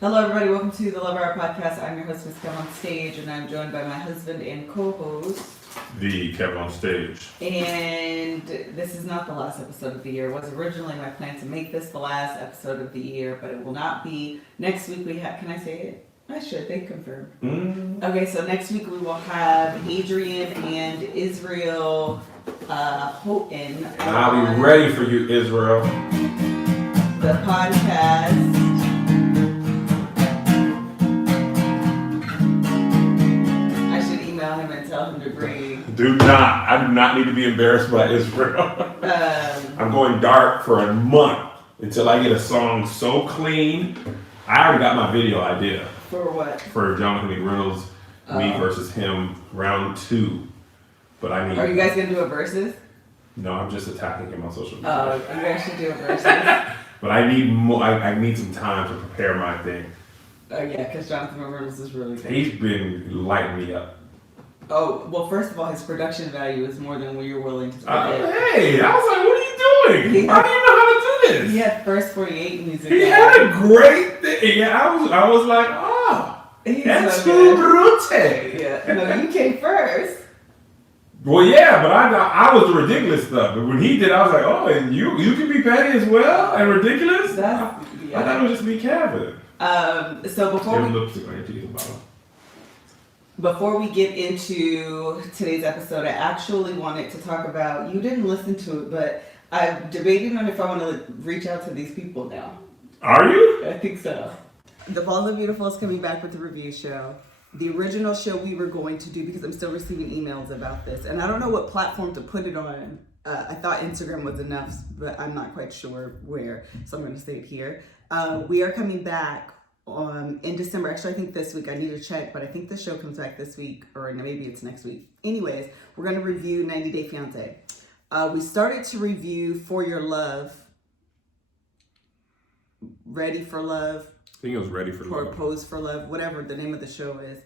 Hello, everybody. Welcome to the Love Hour Podcast. I'm your host, MrsKevOnStage, and I'm joined by my husband and co-host, the Kev on Stage. And this is not the last episode of the year. It was originally my plan to make this the last episode of the year, but it will not be. Next week we have. Can I say it? I should. They confirmed. Okay, so next week we will have Adrian and Israel Houghton. And I'll be ready for you, Israel. The podcast. Him and tell him to bring. I do not need to be embarrassed by Israel. I'm going dark for a month until I get a song so clean. I already got my video idea. For what? For Jonathan McReynolds, me versus him, round 2. But I need. Are you guys gonna do a versus? No, I'm just attacking him on social media. Oh, you guys should do a versus. But I need more. I need some time to prepare my thing. Oh yeah, because Jonathan McReynolds is really good. He's been lighting me up. Oh, well, first of all, his production value is more than you're willing to pay. Hey, I was like, what are you doing? How do you know how to do this? He had First 48 music. He had a great thing. Yeah, I was like, that's so brute. Yeah, no, you came first. Well, yeah, but I was the ridiculous stuff. But when he did, I was like, oh, and you can be petty as well and ridiculous? I thought it was just me, Kevin. So bottom. Before we get into today's episode, I actually wanted to talk about, you didn't listen to it, but I'm debating on if I want to reach out to these people now. Are you? I think so. The Fall of the Beautiful is coming back with the review show. The original show we were going to do, because I'm still receiving emails about this, and I don't know what platform to put it on. I thought Instagram was enough, but I'm not quite sure where, so I'm going to say it here. We are coming back in December. Actually, I think this week. I need to check, but I think the show comes back this week, or maybe it's next week. Anyways, we're going to review 90 Day Fiancé. We started to review For Your Love, Ready for Love. I think it was Ready for Love. Or Pose for Love, whatever the name of the show is.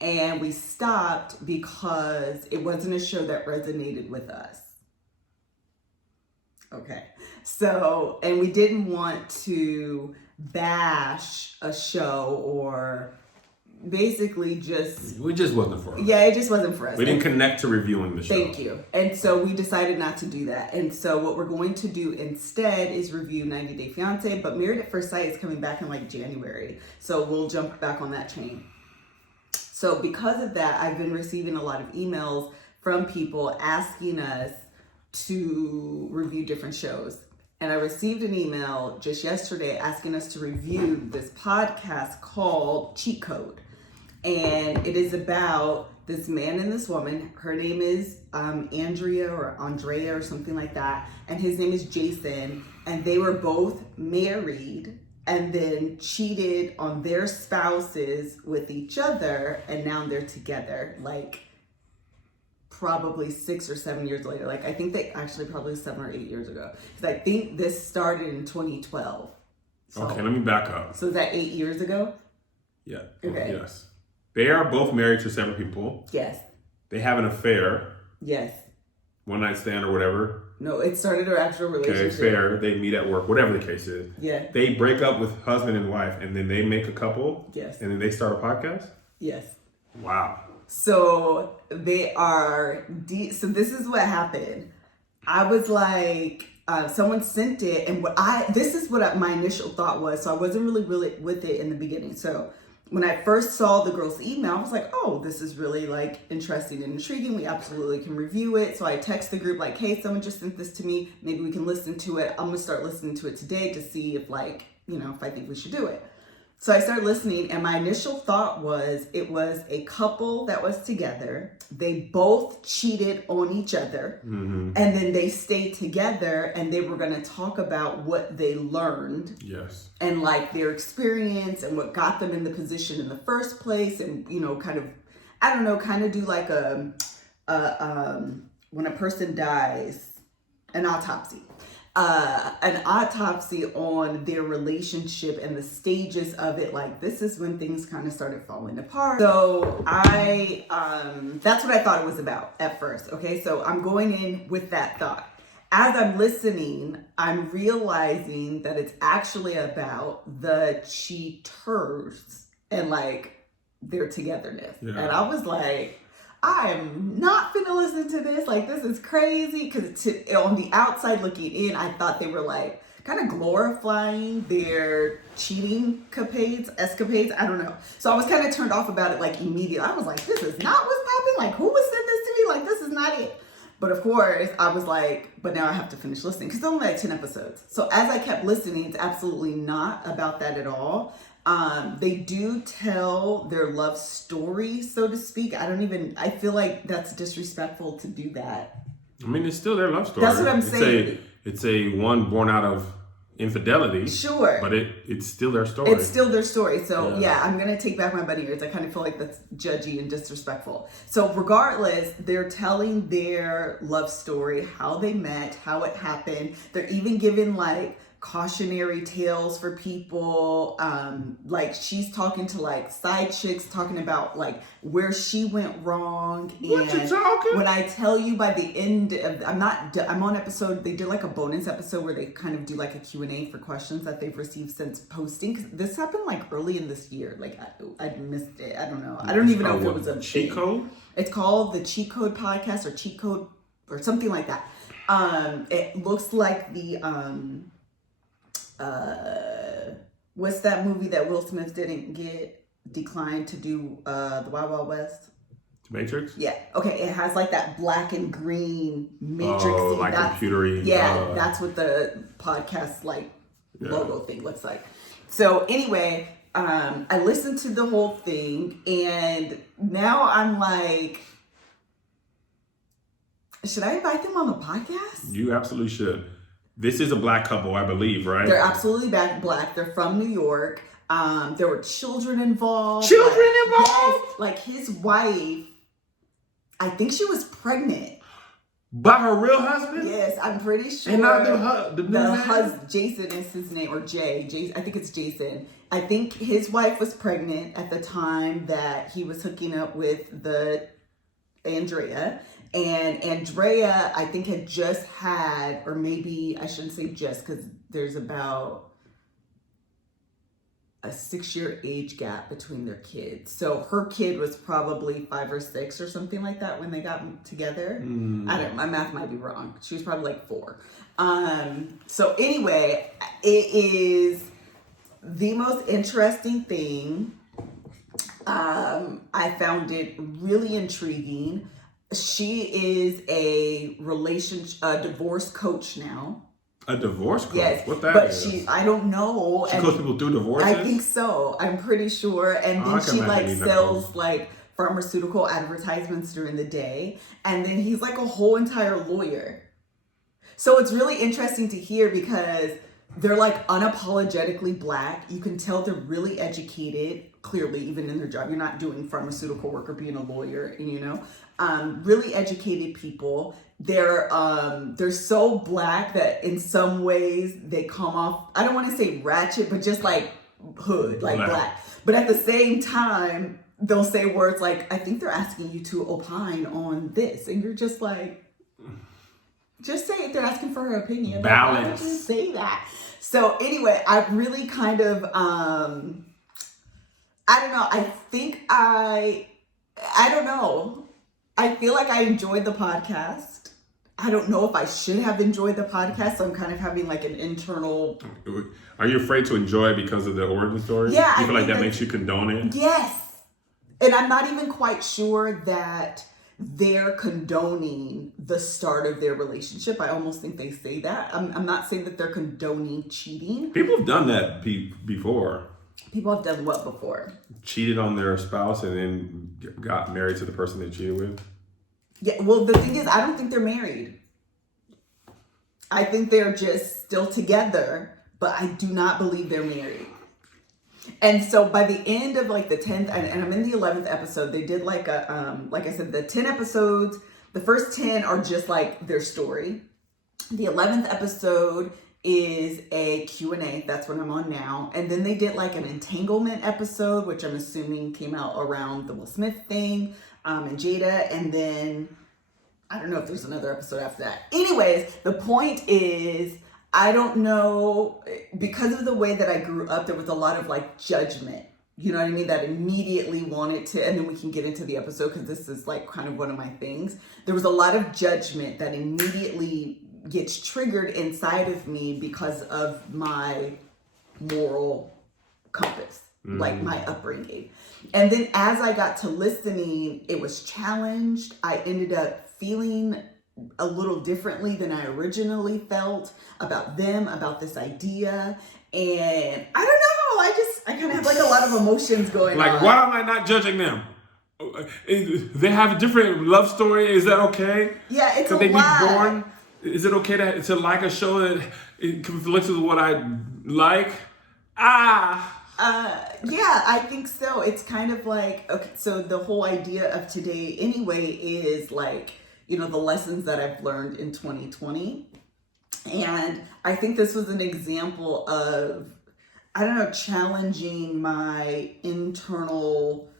And we stopped because it wasn't a show that resonated with us. Okay. So, and we didn't want to bash a show or basically we just wasn't for us. Yeah, it just wasn't for us. We didn't connect to reviewing the show. Thank you. And so we decided not to do that. And so what we're going to do instead is review 90 Day Fiancé, but Married at First Sight is coming back in like January. So we'll jump back on that chain. So because of that, I've been receiving a lot of emails from people asking us to review different shows. And I received an email just yesterday asking us to review this podcast called Cheat Code. And it is about this man and this woman. Her name is Andrea or something like that. And his name is Jason. And they were both married and then cheated on their spouses with each other. And now they're together, like probably 6 or 7 years later. Like, I think they actually probably 7 or 8 years ago. Because I think this started in 2012. So, okay, let me back up. So is that 8 years ago? Yeah. Okay. Yes. They are both married to separate people. Yes. They have an affair. Yes. One night stand or whatever. No, it started their actual relationship. Okay, fair. They meet at work, whatever the case is. Yeah. They break up with husband and wife, and then they make a couple. Yes. And then they start a podcast? Yes. Wow. So they are, so this is what happened. I was like, someone sent it, and this is what my initial thought was. So I wasn't really with it in the beginning. So when I first saw the girl's email, I was like, oh, this is really like interesting and intriguing. We absolutely can review it. So I text the group like, hey, someone just sent this to me. Maybe we can listen to it. I'm gonna start listening to it today to see if if I think we should do it. So I started listening, and my initial thought was it was a couple that was together. They both cheated on each other, and then they stayed together, and they were going to talk about what they learned. Yes. And like their experience and what got them in the position in the first place, and kind of do like when a person dies, an autopsy. An autopsy on their relationship and the stages of it. Like, this is when things kind of started falling apart. So that's what I thought it was about at first. Okay, so I'm going in with that thought. as I'm listening, I'm realizing that it's actually about the cheaters and like their togetherness. Yeah. And I was like, I am not finna listen to this. Like, this is crazy. Because on the outside looking in, I thought they were like kind of glorifying their cheating escapades. I don't know. So I was kind of turned off about it like immediately. I was like, this is not what's popping. Like, who was sending this to me? Like, this is not it. But of course, I was like, but now I have to finish listening because it's only like 10 episodes. So as I kept listening, it's absolutely not about that at all. They do tell their love story, so to speak. I feel like that's disrespectful to do that. I mean, it's still their love story. That's what I'm saying. It's a one born out of infidelity. Sure. But it's still their story. It's still their story. So yeah, I'm going to take back my bunny ears. I kind of feel like that's judgy and disrespectful. So regardless, they're telling their love story, how they met, how it happened. They're even giving like cautionary tales for people. Like she's talking to like side chicks, talking about like where she went wrong. What you talking? When I tell you by the end of, I'm on episode, they did like a bonus episode where they kind of do like a Q&A for questions that they've received since posting. Cause this happened like early in this year. Like I missed it. I don't know. I don't even know if it was a cheat code. It's called the Cheat Code Podcast or Cheat Code or something like that. It looks like the, what's that movie that Will Smith didn't declined to do, the Wild Wild West? Matrix? Yeah. Okay. It has like that black and green Matrix. Oh, like computery. Yeah. That's what the podcast logo thing looks like. So anyway, I listened to the whole thing and now I'm like, should I invite them on the podcast? You absolutely should. This is a black couple, I believe, right? They're absolutely black. They're from New York. There were children involved. Involved? Yes, like his wife, I think she was pregnant. By her real husband? Yes, I'm pretty sure. And not the Jason is his name, or Jay. I think it's Jason. I think his wife was pregnant at the time that he was hooking up with the Andrea. And Andrea, I think, had just had, or maybe I shouldn't say just, because there's about a 6-year age gap between their kids. So her kid was probably 5 or 6 or something like that when they got together. I don't know, my math might be wrong. She was probably like 4. So anyway, it is the most interesting thing. I found it really intriguing. She is a divorce coach now. A divorce coach? Yes. What that is? But I don't know. She coaches people through divorces? I think so. I'm pretty sure. And then she sells pharmaceutical advertisements during the day. And then he's like a whole entire lawyer. So it's really interesting to hear because they're like unapologetically black. You can tell they're really educated, clearly, even in their job. You're not doing pharmaceutical work or being a lawyer, really educated people. They're so black that in some ways they come off, I don't want to say ratchet, but just like hood, like black. But at the same time, they'll say words like, I think they're asking you to opine on this. And you're just like, just say it. They're asking for her opinion. Balance. Like, why would you say that? So anyway, I really kind of, I don't know. I don't know. I feel like I enjoyed the podcast. I don't know if I should have enjoyed the podcast. So I'm kind of having like an internal. Are you afraid to enjoy it because of the origin story? Yeah. You feel like that makes you condone it? Yes. And I'm not even quite sure that they're condoning the start of their relationship. I almost think they say that. I'm not saying that they're condoning cheating. People have done that before. People have done what before? Cheated on their spouse and then got married to the person they cheated with. Yeah, well, the thing is, I don't think they're married. I think they're just still together, but I do not believe they're married. And so by the end of like the 10th, and I'm in the 11th episode, they did like like I said, the 10 episodes, the first 10 are just like their story. The 11th episode is a Q&A. That's what I'm on now. And then they did like an entanglement episode, which I'm assuming came out around the Will Smith thing, and Jada. And then I don't know if there's another episode after that. Anyways, the point is, I don't know, because of the way that I grew up, there was a lot of like judgment. You know what I mean? That immediately wanted to, and then we can get into the episode because this is like kind of one of my things. There was a lot of judgment that immediately gets triggered inside of me because of my moral compass, like my upbringing. And then as I got to listening, it was challenged. I ended up feeling a little differently than I originally felt about them, about this idea. And I don't know, I kind of have like a lot of emotions going on. Like, why am I not judging them? They have a different love story. Is that okay? Yeah, it's Could a they lot. be born? Is it okay to like a show that it conflicts with what I like? Yeah, I think so. It's kind of like, okay, so the whole idea of today anyway is like, you know, the lessons that I've learned in 2020. And I think this was an example of, I don't know, challenging my internal,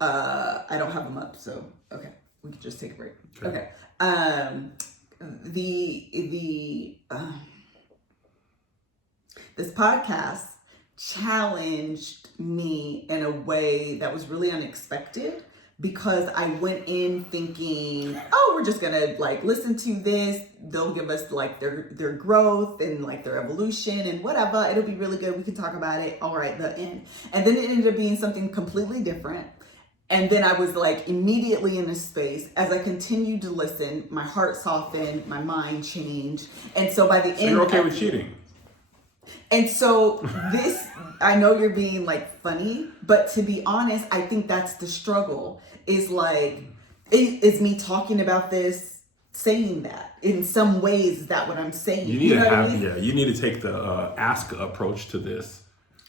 I don't have them up, so, okay, we could just take a break. Okay. This podcast challenged me in a way that was really unexpected, because I went in thinking, oh, we're just gonna like listen to this. They'll give us like their growth and like their evolution and whatever. It'll be really good. We can talk about it. All right, the end. And then it ended up being something completely different. And then I was like immediately in a space. As I continued to listen, my heart softened, my mind changed. And so by the end, you're okay with cheating. And so this, I know you're being like funny, but to be honest, I think that's the struggle, is like, is me talking about this, saying that in some ways. Is that what I'm saying? You need to have, yeah, you need to take the ask approach to this.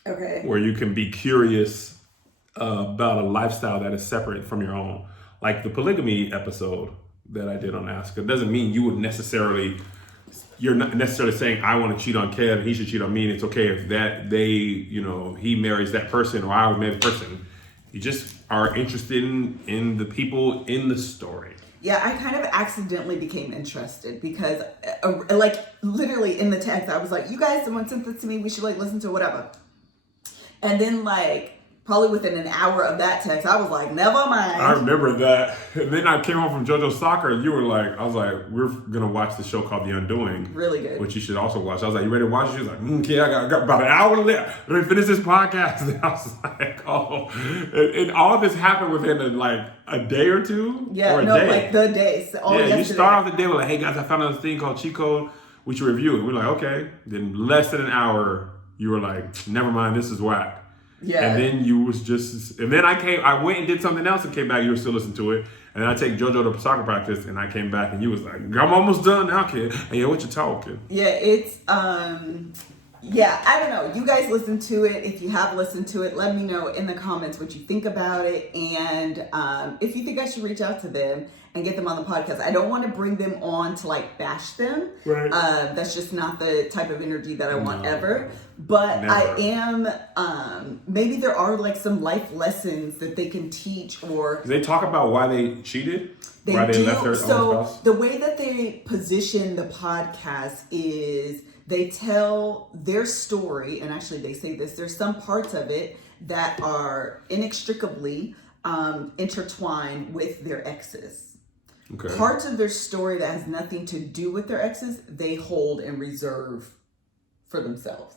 Okay. Where you can be curious about a lifestyle that is separate from your own. Like the polygamy episode that I did on Ask. It doesn't mean you would necessarily, you're not necessarily saying I want to cheat on Kev and he should cheat on me, and it's okay if that he marries that person or I would marry the person. You just are interested in the people in the story. Yeah, I kind of accidentally became interested because like literally in the text, I was like, you guys, someone sent this to me, we should like listen to whatever. And then like, probably within an hour of that text, I was like, never mind. I remember that. And then I came home from JoJo's Soccer, and you were like, I was like, we're going to watch the show called The Undoing. Really good. Which you should also watch. I was like, you ready to watch it? She was like, okay, I got about an hour left. Let me finish this podcast. And I was like, oh. And all of this happened within like a day or two? Yeah, or a no, day. like the day. So yeah, you start off the day with like, hey guys, I found out this thing called Cheat Code. We should review it. We're like, okay. Then less than an hour, you were like, never mind, this is whack. Yeah. And then you was just, and then I went and did something else and came back. You were still listening to it. And then I take JoJo to soccer practice, and I came back and you was like, I'm almost done now, kid. And yeah, what you talking? Yeah, it's, yeah, I don't know. You guys listen to it. If you have listened to it, let me know in the comments what you think about it. And if you think I should reach out to them and get them on the podcast. I don't want to bring them on to like bash them. Right. That's just not the type of energy that I want ever. But never. I am, maybe there are like some life lessons that they can teach, or... Do they talk about why they cheated? They why do. They left their So spouse? The way that they position the podcast is they tell their story, and actually they say this, there's some parts of it that are inextricably intertwined with their exes. Okay. Parts of their story that has nothing to do with their exes, they hold and reserve for themselves.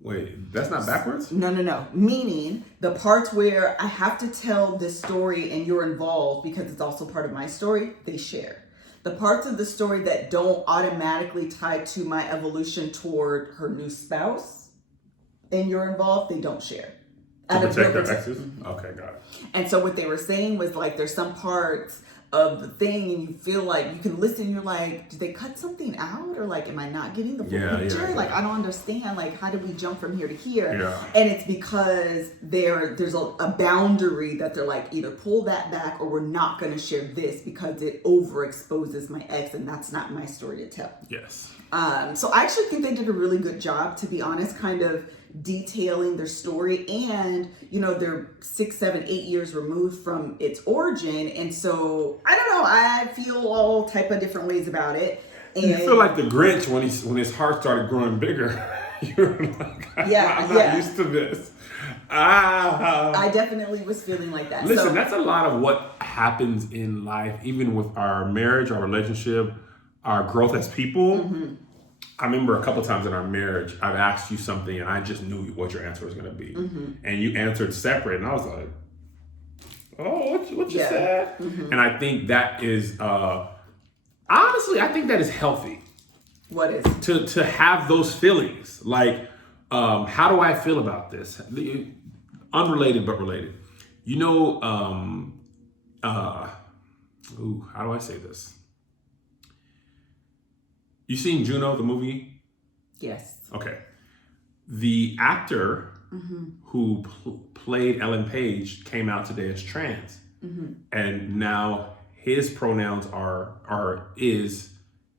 Wait, that's not backwards? No. Meaning the parts where I have to tell this story and you're involved because it's also part of my story, they share. The parts of the story that don't automatically tie to my evolution toward her new spouse and you're involved, they don't share. To protect their exes? Okay, got it. And so what they were saying was like, there's some parts of the thing and you feel like you can listen, you're like, did they cut something out, or like, am I not getting the full picture? Yeah. Like, I don't understand, like, how did we jump from here to here? Yeah. And it's because there's a boundary that they're like, either pull that back or we're not going to share this because it overexposes my ex and that's not my story to tell. Yes. So I actually think they did a really good job, to be honest, kind of detailing their story, and they're 6, 7, 8 years removed from its origin. And so I don't know, I feel all type of different ways about it. And you feel like the Grinch when his heart started growing bigger. You're like, I'm not used to this. I definitely was feeling like that. Listen, that's a lot of what happens in life, even with our marriage, our relationship, our growth as people. Mm-hmm. I remember a couple times in our marriage, I've asked you something and I just knew what your answer was going to be. Mm-hmm. And you answered separate. And I was like, oh, what you said? Mm-hmm. And I think that is, honestly, I think that is healthy. What is? To have those feelings. Like, how do I feel about this? Unrelated but related. How do I say this? You seen Juno, the movie? Yes. Okay. The actor who played Ellen Page came out today as trans. And now his pronouns is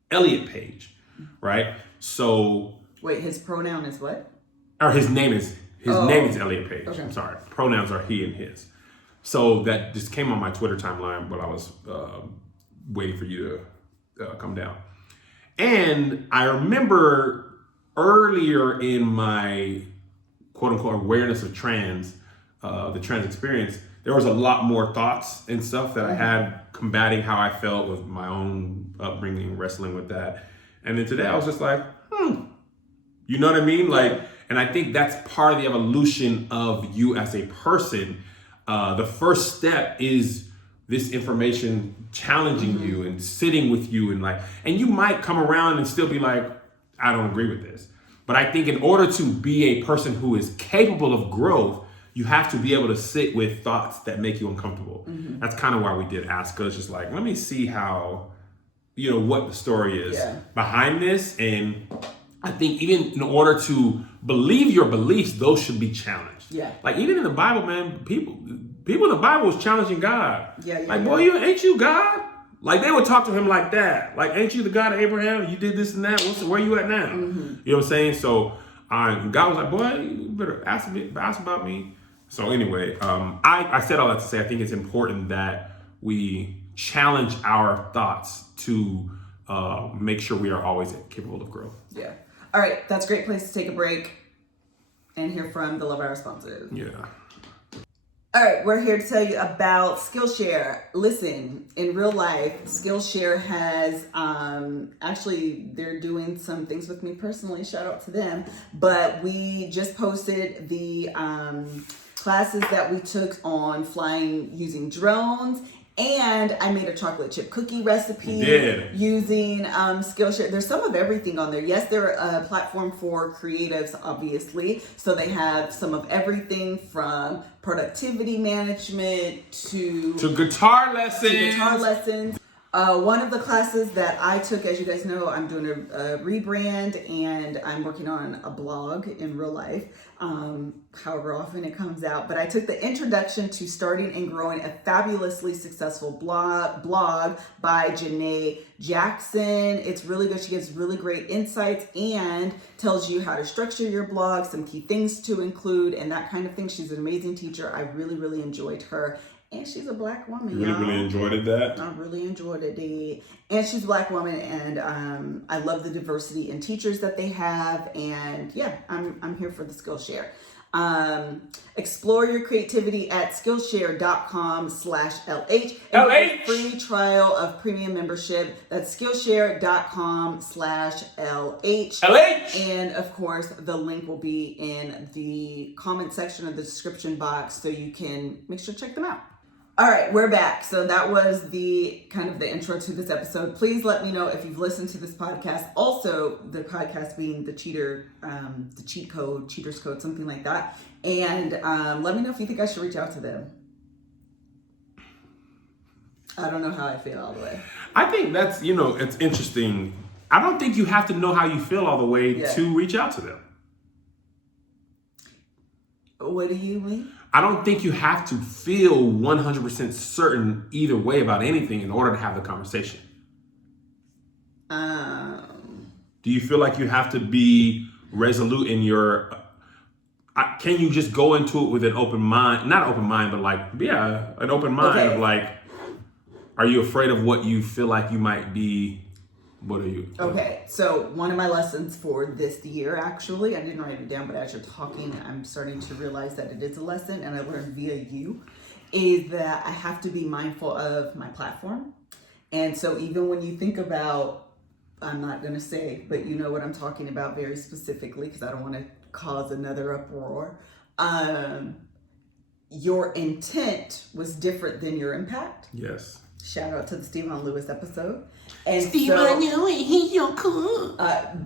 Elliot Page, right? So wait, his pronoun is what? Or his name is Elliot Page. Okay. I'm sorry. Pronouns are he and his. So that just came on my Twitter timeline when I was waiting for you to come down. And I remember earlier in my quote unquote awareness of the trans experience, there was a lot more thoughts and stuff that I had combating how I felt with my own upbringing, wrestling with that. And then today I was just like, you know what I mean? Like, and I think that's part of the evolution of you as a person. The first step is this information challenging you and sitting with you and you might come around and still be like, I don't agree with this. But I think in order to be a person who is capable of growth, you have to be able to sit with thoughts that make you uncomfortable. That's kind of why we did Ask Us, just like, let me see how, what the story is behind this. And I think even in order to believe your beliefs, those should be challenged. Yeah. Like even in the Bible, man, people in the Bible was challenging God. Boy, ain't you God? Like they would talk to him like that. Like, ain't you the God of Abraham? You did this and that. Where you at now? You know what I'm saying? So God was like, boy, you better ask about me. So anyway, I said all that to say, I think it's important that we challenge our thoughts to make sure we are always capable of growth. Yeah. All right. That's a great place to take a break and hear from the Love Hour sponsors. Yeah. All right, we're here to tell you about Skillshare. Listen, in real life, Skillshare has, actually, they're doing some things with me personally, shout out to them, but we just posted the classes that we took on flying using drones, and I made a chocolate chip cookie recipe using Skillshare. There's some of everything on there. Yes, they're a platform for creatives, obviously. So they have some of everything from productivity management to guitar lessons. One of the classes that I took, as you guys know, I'm doing a rebrand and I'm working on a blog in real life, however often it comes out. But I took the Introduction to Starting and Growing a Fabulously Successful blog by Janae Jackson. It's really good. She gives really great insights and tells you how to structure your blog, some key things to include, and that kind of thing. She's an amazing teacher. I really, really enjoyed her. And she's a Black woman. You really enjoyed that? I really enjoyed it. And she's a Black woman, and I love the diversity in teachers that they have. And yeah, I'm here for the Skillshare. Explore your creativity at Skillshare.com/LH. And free trial of premium membership. That's Skillshare.com/LH. And of course, the link will be in the comment section of the description box, so you can make sure to check them out. All right, we're back. So that was the kind of the intro to this episode. Please let me know if you've listened to this podcast. Also, the podcast being the cheater's code, something like that. And let me know if you think I should reach out to them. I don't know how I feel all the way. I think that's, it's interesting. I don't think you have to know how you feel all the way to reach out to them. What do you mean? I don't think you have to feel 100% certain either way about anything in order to have the conversation. Do you feel like you have to be resolute in your can you just go into it with an open mind? Not open mind, but like, yeah, an open mind of like, are you afraid of what you feel like you might be? What are you? Okay, so one of my lessons for this year, actually, I didn't write it down, but as you're talking, I'm starting to realize that it is a lesson, and I learned via you, is that I have to be mindful of my platform. And so even when you think about, I'm not going to say, but you know what I'm talking about very specifically, because I don't want to cause another uproar. Your intent was different than your impact. Yes. Shout out to the Stephen Lewis episode. And Stephen Lewis, he's so cool.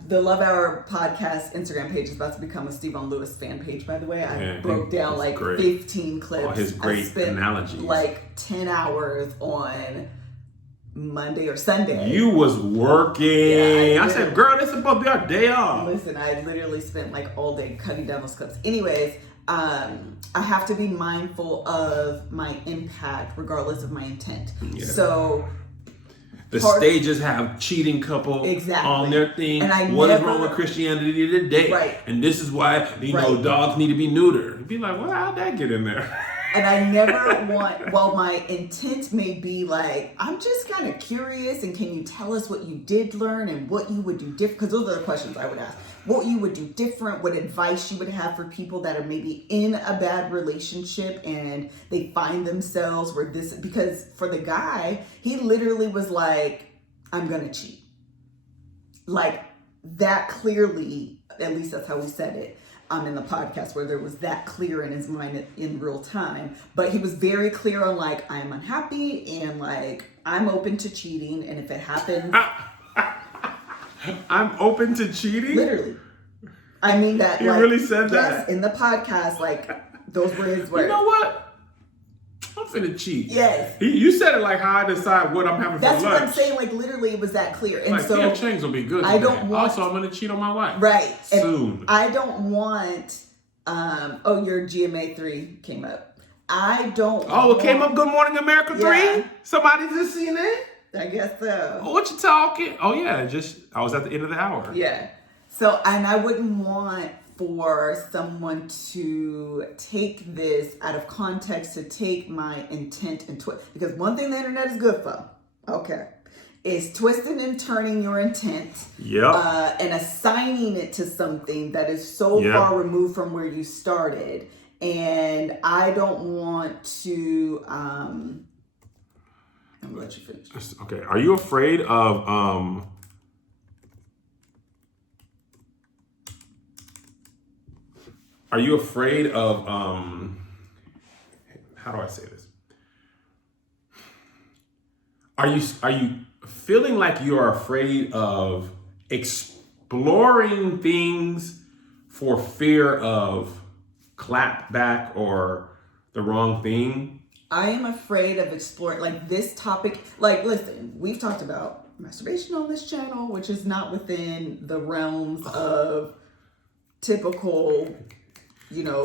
The Love Hour podcast Instagram page is about to become a Stephen Lewis fan page, by the way. I broke down like great. 15 clips. All his great analogies. Like 10 hours on Monday or Sunday. You was working. I said, girl, this is supposed to be our day off. Listen, I literally spent like all day cutting down those clips. Anyways, I have to be mindful of my impact regardless of my intent. Yeah. So the stages have cheating couple on their thing. And what is wrong with Christianity today? Right. And this is why you know dogs need to be neutered. Be like, well, how'd that get in there? And I never want, while my intent may be like, I'm just kind of curious, and can you tell us what you did learn and what you would do different? Because those are the questions I would ask. What you would do different, what advice you would have for people that are maybe in a bad relationship and they find themselves where this, because for the guy, he literally was like, I'm going to cheat. Like that clearly, at least that's how we said it. In the podcast, where there was that clear in his mind in real time, but he was very clear on like, I'm unhappy and like I'm open to cheating, and if it happens, I'm open to cheating. Literally, I mean that. He really said that. Yes, in the podcast, like those were his words. You know what? I'm finna cheat. Yes. You said it like how I decide what I'm having for lunch. That's what I'm saying. Like literally, it was that clear. And like, so yeah, change will be good. I don't want. Also, I'm gonna cheat on my wife. Right. Soon. And I don't want. Your GMA 3 came up. I don't. Oh, it came up. Good Morning America 3. Somebody just seen it. I guess so. Oh, what you talking? Oh yeah, I was at the end of the hour. Yeah. So, and I wouldn't want for someone to take this out of context, to take my intent and twist. Because one thing the internet is good for, is twisting and turning your intent. And assigning it to something that is so far removed from where you started. And I don't want to, I'm gonna let you finish. Okay. Are you afraid of, how do I say this? Are you feeling like you're afraid of exploring things for fear of clap back or the wrong thing? I am afraid of exploring like this topic. Like, listen, we've talked about masturbation on this channel, which is not within the realms of typical,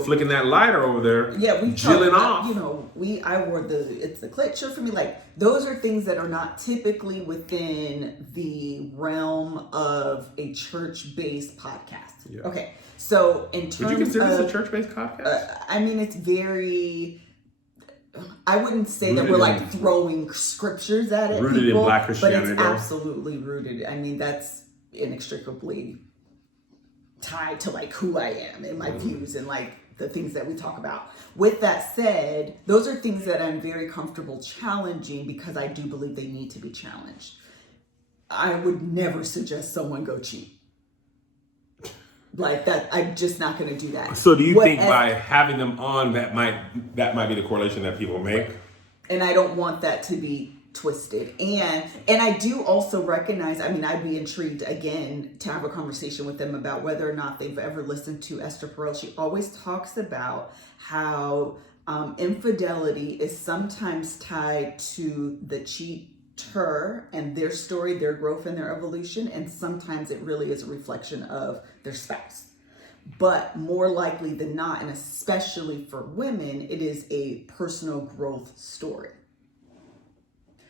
flicking that lighter over there. Yeah, we jilling off. I wore it's the clit shirt for me. Like those are things that are not typically within the realm of a church-based podcast. Yeah. Okay, so in terms, would you consider this a church-based podcast? I mean, it's very. I wouldn't say rooted that we're like throwing scriptures at it, rooted in Black Christianity, but it's absolutely rooted. I mean, that's inextricably tied to like who I am and my views and like the things that we talk about. With that said, those are things that I'm very comfortable challenging because I do believe they need to be challenged. I would never suggest someone go cheat. Like that, I'm just not going to do that. So do you think by having them on that might be the correlation that people make? And I don't want that to be twisted. And I do also recognize, I mean, I'd be intrigued again to have a conversation with them about whether or not they've ever listened to Esther Perel. She always talks about how infidelity is sometimes tied to the cheater and their story, their growth and their evolution. And sometimes it really is a reflection of their spouse. But more likely than not, and especially for women, it is a personal growth story.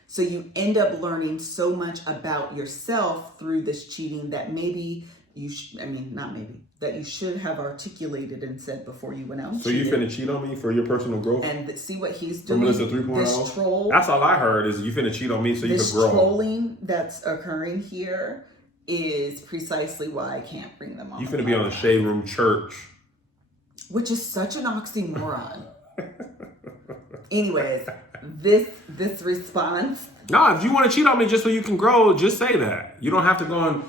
So you end up learning so much about yourself through this cheating that maybe that you should have articulated and said before you went out and So you cheated. finna cheat on me for your personal growth? And see what he's For doing. Melissa 3.0? This troll. That's all I heard is you finna cheat on me so you This can grow. trolling that's occurring here is precisely why I can't bring them on. You finna be on the Shade Room Church. Which is such an oxymoron. Anyways, this response. No, if you want to cheat on me just so you can grow, just say that. You don't have to go and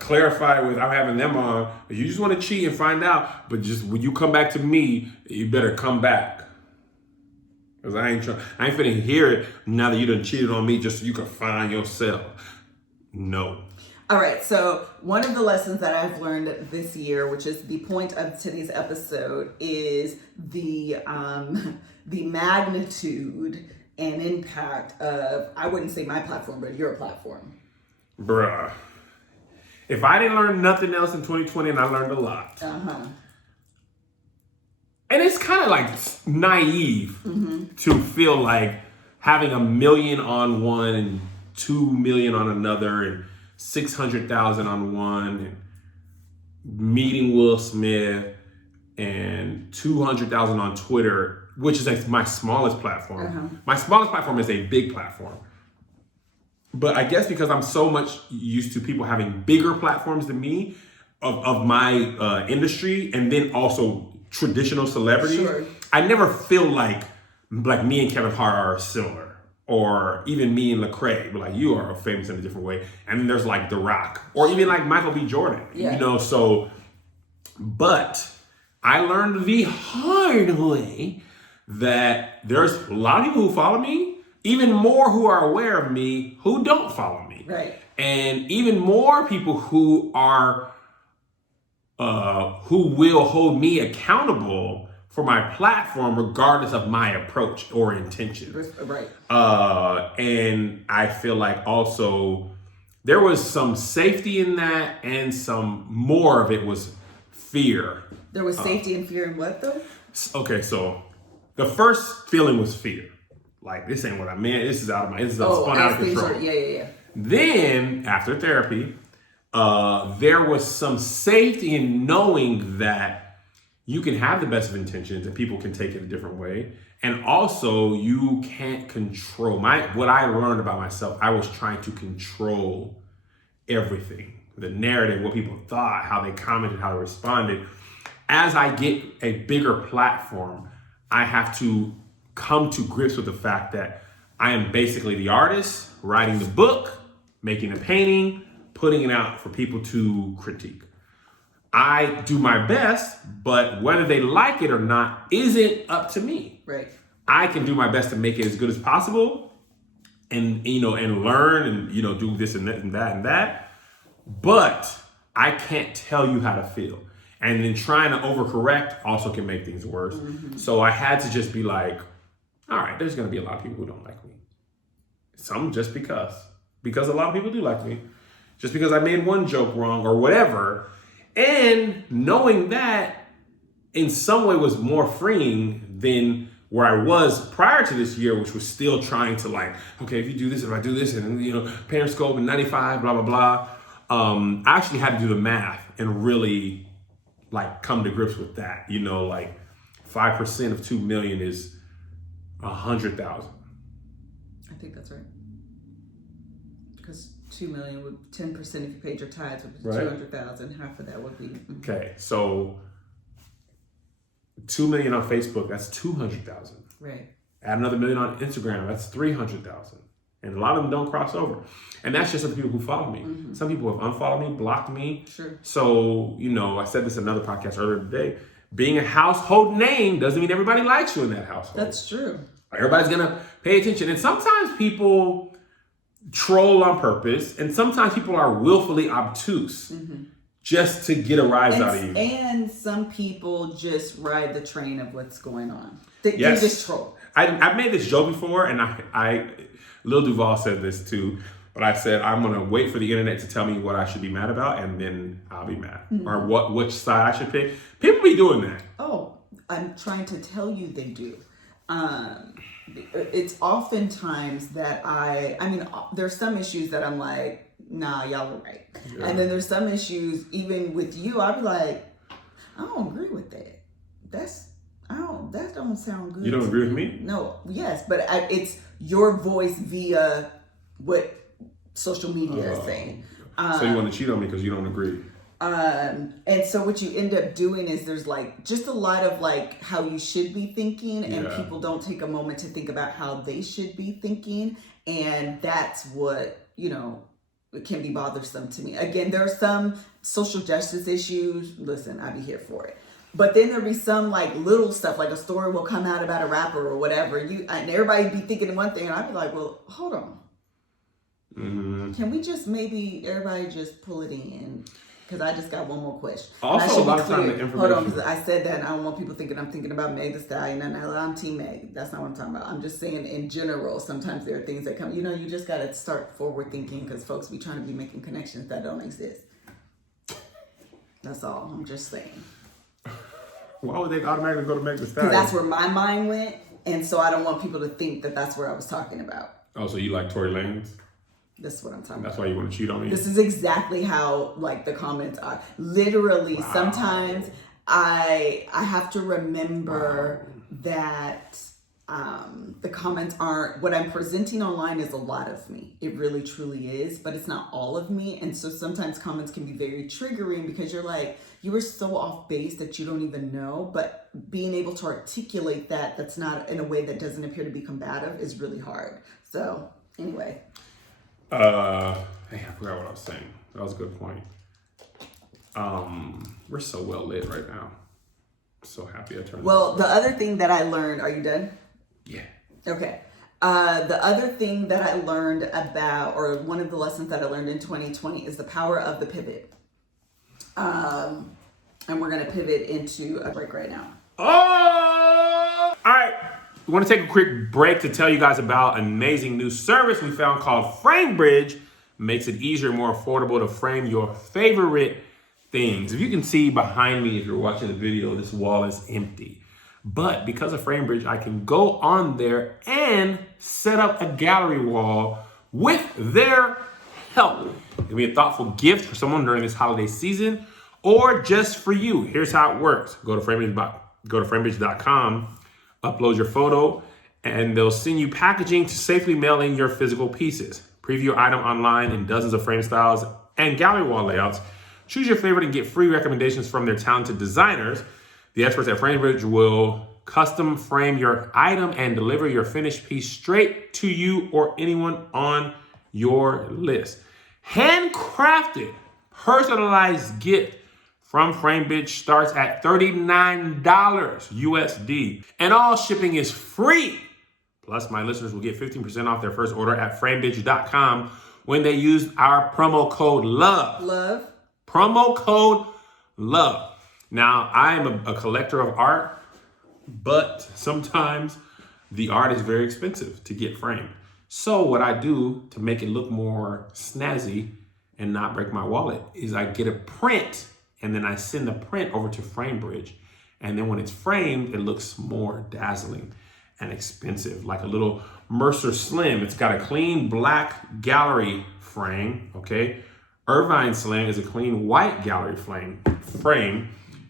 clarify with I'm having them on. If you just want to cheat and find out, but just when you come back to me, you better come back. Because I ain't finna hear it now that you done cheated on me just so you can find yourself. No. All right, so one of the lessons that I've learned this year, which is the point of today's episode, is the magnitude and impact of, I wouldn't say my platform, but your platform. Bruh. If I didn't learn nothing else in 2020, and I learned a lot. Uh-huh. And it's kind of like naive to feel like having 1 million on one and 2 million on another and 600,000 on one and meeting Will Smith and 200,000 on Twitter, which is like my smallest platform. Uh-huh. My smallest platform is a big platform. But I guess because I'm so much used to people having bigger platforms than me of my industry and then also traditional celebrities, Sure. I never feel like me and Kevin Hart are similar. Or even me and Lecrae, but like you are famous in a different way. And then there's like The Rock, or even like Michael B. Jordan, you know, so, but I learned the hard way that there's a lot of people who follow me, even more who are aware of me who don't follow me. Right. And even more people who are, who will hold me accountable for my platform, regardless of my approach or intentions. Right. And I feel like also there was some safety in that, and some more of it was fear. There was safety and fear in what though? Okay, so the first feeling was fear. Like, this ain't what I meant. This is spun out of control. Yeah. Then after therapy, there was some safety in knowing that you can have the best of intentions and people can take it a different way. And also you can't control what I learned about myself. I was trying to control everything, the narrative, what people thought, how they commented, how they responded. As I get a bigger platform, I have to come to grips with the fact that I am basically the artist, writing the book, making a painting, putting it out for people to critique. I do my best, but whether they like it or not isn't up to me. Right. I can do my best to make it as good as possible and, and learn and, do this and that and that and that. But I can't tell you how to feel. And then trying to overcorrect also can make things worse. Mm-hmm. So I had to just be like, all right, there's going to be a lot of people who don't like me. Some just because a lot of people do like me. Just because I made one joke wrong or whatever. And knowing that in some way was more freeing than where I was prior to this year, which was still trying to okay, if you do this, if I do this, and Periscope and 95, blah, blah, blah. I actually had to do the math and really come to grips with that. 5% of 2 million is 100,000. I think that's right. Because 2 million would 10% if you paid your tithes would be 200,000. Half of that would be. Okay, so 2 million on Facebook, that's 200,000. Right. Add another million on Instagram, that's 300,000. And a lot of them don't cross over. And that's just the people who follow me. Mm-hmm. Some people have unfollowed me, blocked me. Sure. So, I said this in another podcast earlier today. Being a household name doesn't mean everybody likes you in that household. That's true. Everybody's gonna pay attention. And sometimes people troll on purpose, and sometimes people are willfully obtuse just to get a rise out of you. And some people just ride the train of what's going on. They just troll. I've made this joke before, and I Lil Duval said this too, but I said, I'm gonna wait for the internet to tell me what I should be mad about, and then I'll be mad. Or which side I should pick. People be doing that. Oh, I'm trying to tell you they do. It's oftentimes that there's some issues that I'm like, nah, y'all were right. Yeah. And then there's some issues, even with you, I'd be like, I don't agree with that. That don't sound good. You don't agree with me? No, yes, but it's your voice via what social media is saying. So you want to cheat on me because you don't agree? And so what you end up doing is there's like just a lot of like how you should be thinking, and people don't take a moment to think about how they should be thinking, and that's what, you know, it can be bothersome to me. Again, there are some social justice issues. Listen, I'd be here for it. But then there'll be some like little stuff, like a story will come out about a rapper or whatever. And everybody be thinking one thing, and I'd be like, well, hold on. Mm-hmm. Can we just maybe everybody just pull it in? Because I just got one more question. Also, a lot of time the information. Hold on, because I said that, and I don't want people thinking I'm thinking about Meg Thee Stallion, and I'm Team Meg. That's not what I'm talking about. I'm just saying in general, sometimes there are things that come. You know, you just got to start forward thinking, because folks be trying to be making connections that don't exist. That's all. I'm just saying. Why would they automatically go to Meg Thee Stallion? Because that's where my mind went, and so I don't want people to think that that's where I was talking about. Oh, so you like Tory Lanez? This is what I'm talking That's about. why you want to cheat on me? This is exactly how like the comments are. Literally, sometimes I have to remember that the comments aren't, what I'm presenting online is a lot of me. It really truly is, but it's not all of me. And so sometimes comments can be very triggering because you're like, you were so off base that you don't even know, but being able to articulate that's not in a way that doesn't appear to be combative is really hard. So anyway. I forgot what I was saying. That was a good point. We're so well lit right now. So happy I turned. Well, the other thing that I learned, are you done? Yeah. Okay. The other thing that I learned about, or one of the lessons that I learned in 2020 is the power of the pivot. And we're going to pivot into a break right now. Oh! All right. We want to take a quick break to tell you guys about an amazing new service we found called Framebridge. Makes it easier and more affordable to frame your favorite things. If you can see behind me, if you're watching the video, this wall is empty. But because of Framebridge, I can go on there and set up a gallery wall with their help. It can be a thoughtful gift for someone during this holiday season or just for you. Here's how it works. Go to Framebridge.com. Upload your photo, and they'll send you packaging to safely mail in your physical pieces. Preview your item online in dozens of frame styles and gallery wall layouts. Choose your favorite and get free recommendations from their talented designers. The experts at Framebridge will custom frame your item and deliver your finished piece straight to you or anyone on your list. Handcrafted, personalized gift from Framebridge starts at $39 USD, and all shipping is free. Plus, my listeners will get 15% off their first order at Framebridge.com when they use our promo code LOVE. Love. Promo code LOVE. Now, I am a collector of art, but sometimes the art is very expensive to get framed. So what I do to make it look more snazzy and not break my wallet is I get a print, and then I send the print over to Framebridge. And then when it's framed, it looks more dazzling and expensive, like a little Mercer Slim. It's got a clean black gallery frame, okay? Irvine Slim is a clean white gallery frame.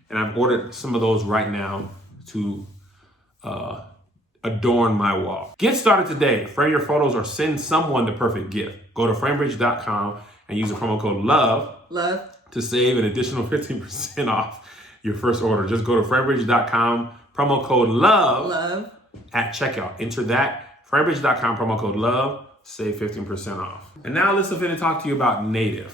And I've ordered some of those right now to adorn my wall. Get started today. Frame your photos or send someone the perfect gift. Go to Framebridge.com and use the promo code LOVE to save an additional 15% off your first order. Just go to Framebridge.com, promo code LOVE at checkout. Enter that, Framebridge.com, promo code LOVE, save 15% off. And now let's finna talk to you about Native.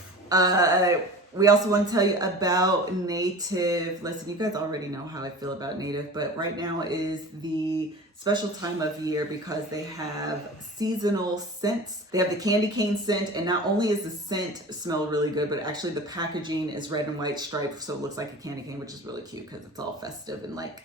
We also want to tell you about Native. Listen, you guys already know how I feel about Native, but right now is the special time of year because they have seasonal scents. They have the candy cane scent, and not only is the scent smell really good, but actually the packaging is red and white striped, so it looks like a candy cane, which is really cute because it's all festive and like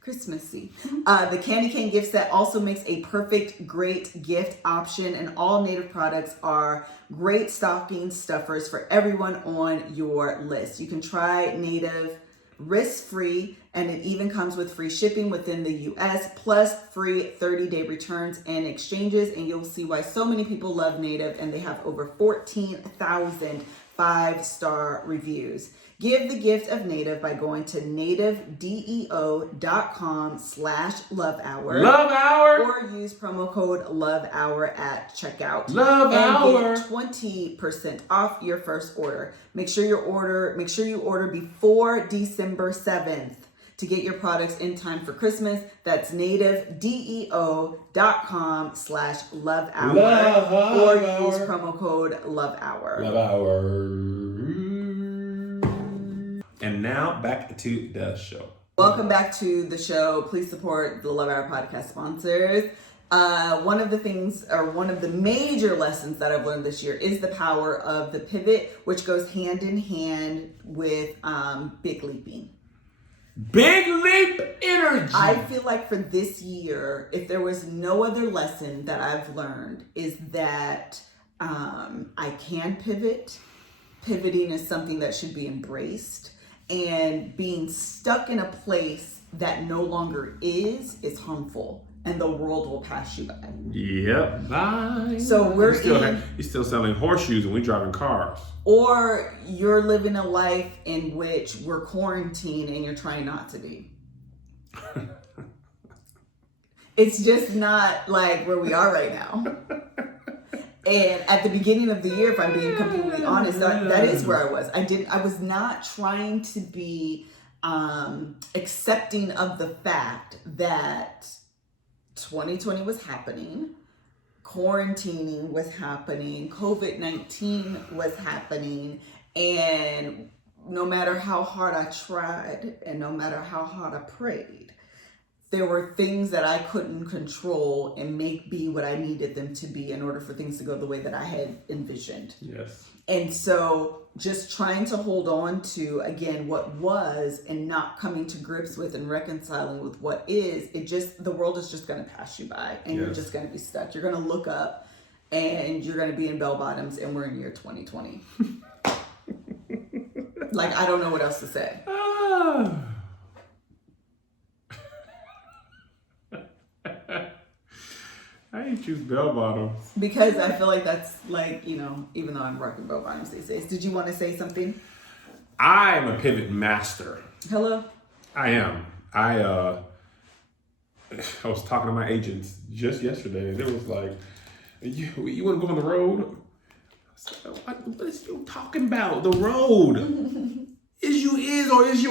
Christmassy. The candy cane gift set also makes a perfect, great gift option, and all Native products are great stocking stuffers for everyone on your list. You can try Native risk-free And it even comes with free shipping within the US, plus free 30-day returns and exchanges. And you'll see why so many people love Native, and they have over 14,000 5-star reviews. Give the gift of Native by going to nativedeo.com/lovehour. Love Hour. Or use promo code LOVEHOUR at checkout. Love Hour. Get 20% off your first order. Make sure you order before December 7th to get your products in time for Christmas. That's nativedeo.com/lovehour. Or use promo code LOVEHOUR. Love Hour. And now back to the show. Welcome back to the show. Please support the Love Hour podcast sponsors. One of the major lessons that I've learned this year is the power of the pivot, which goes hand in hand with big leaping. Big leap energy. I feel like for this year, if there was no other lesson that I've learned, is that I can pivot. Pivoting is something that should be embraced. And being stuck in a place that no longer is harmful. And the world will pass you by. Yep. Bye. So You're still selling horseshoes and we driving cars. Or you're living a life in which we're quarantined and you're trying not to be. It's just not like where we are right now. And at the beginning of the year, if I'm being completely honest, that is where I was. I was not trying to be accepting of the fact that 2020 was happening, quarantining was happening, COVID-19 was happening, and no matter how hard I tried and no matter how hard I prayed, there were things that I couldn't control and make be what I needed them to be in order for things to go the way that I had envisioned. Yes. And so just trying to hold on to, again, what was and not coming to grips with and reconciling with what is, the world is just going to pass you by and You're just going to be stuck. You're going to look up and you're going to be in bell bottoms and we're in year 2020. Like, I don't know what else to say. I didn't choose bell bottoms. Because I feel like that's like, even though I'm rocking bell bottoms these days. Did you want to say something? I'm a pivot master. Hello? I am. I was talking to my agents just yesterday and it was like, you want to go on the road? I said, what is you talking about? The road. Is you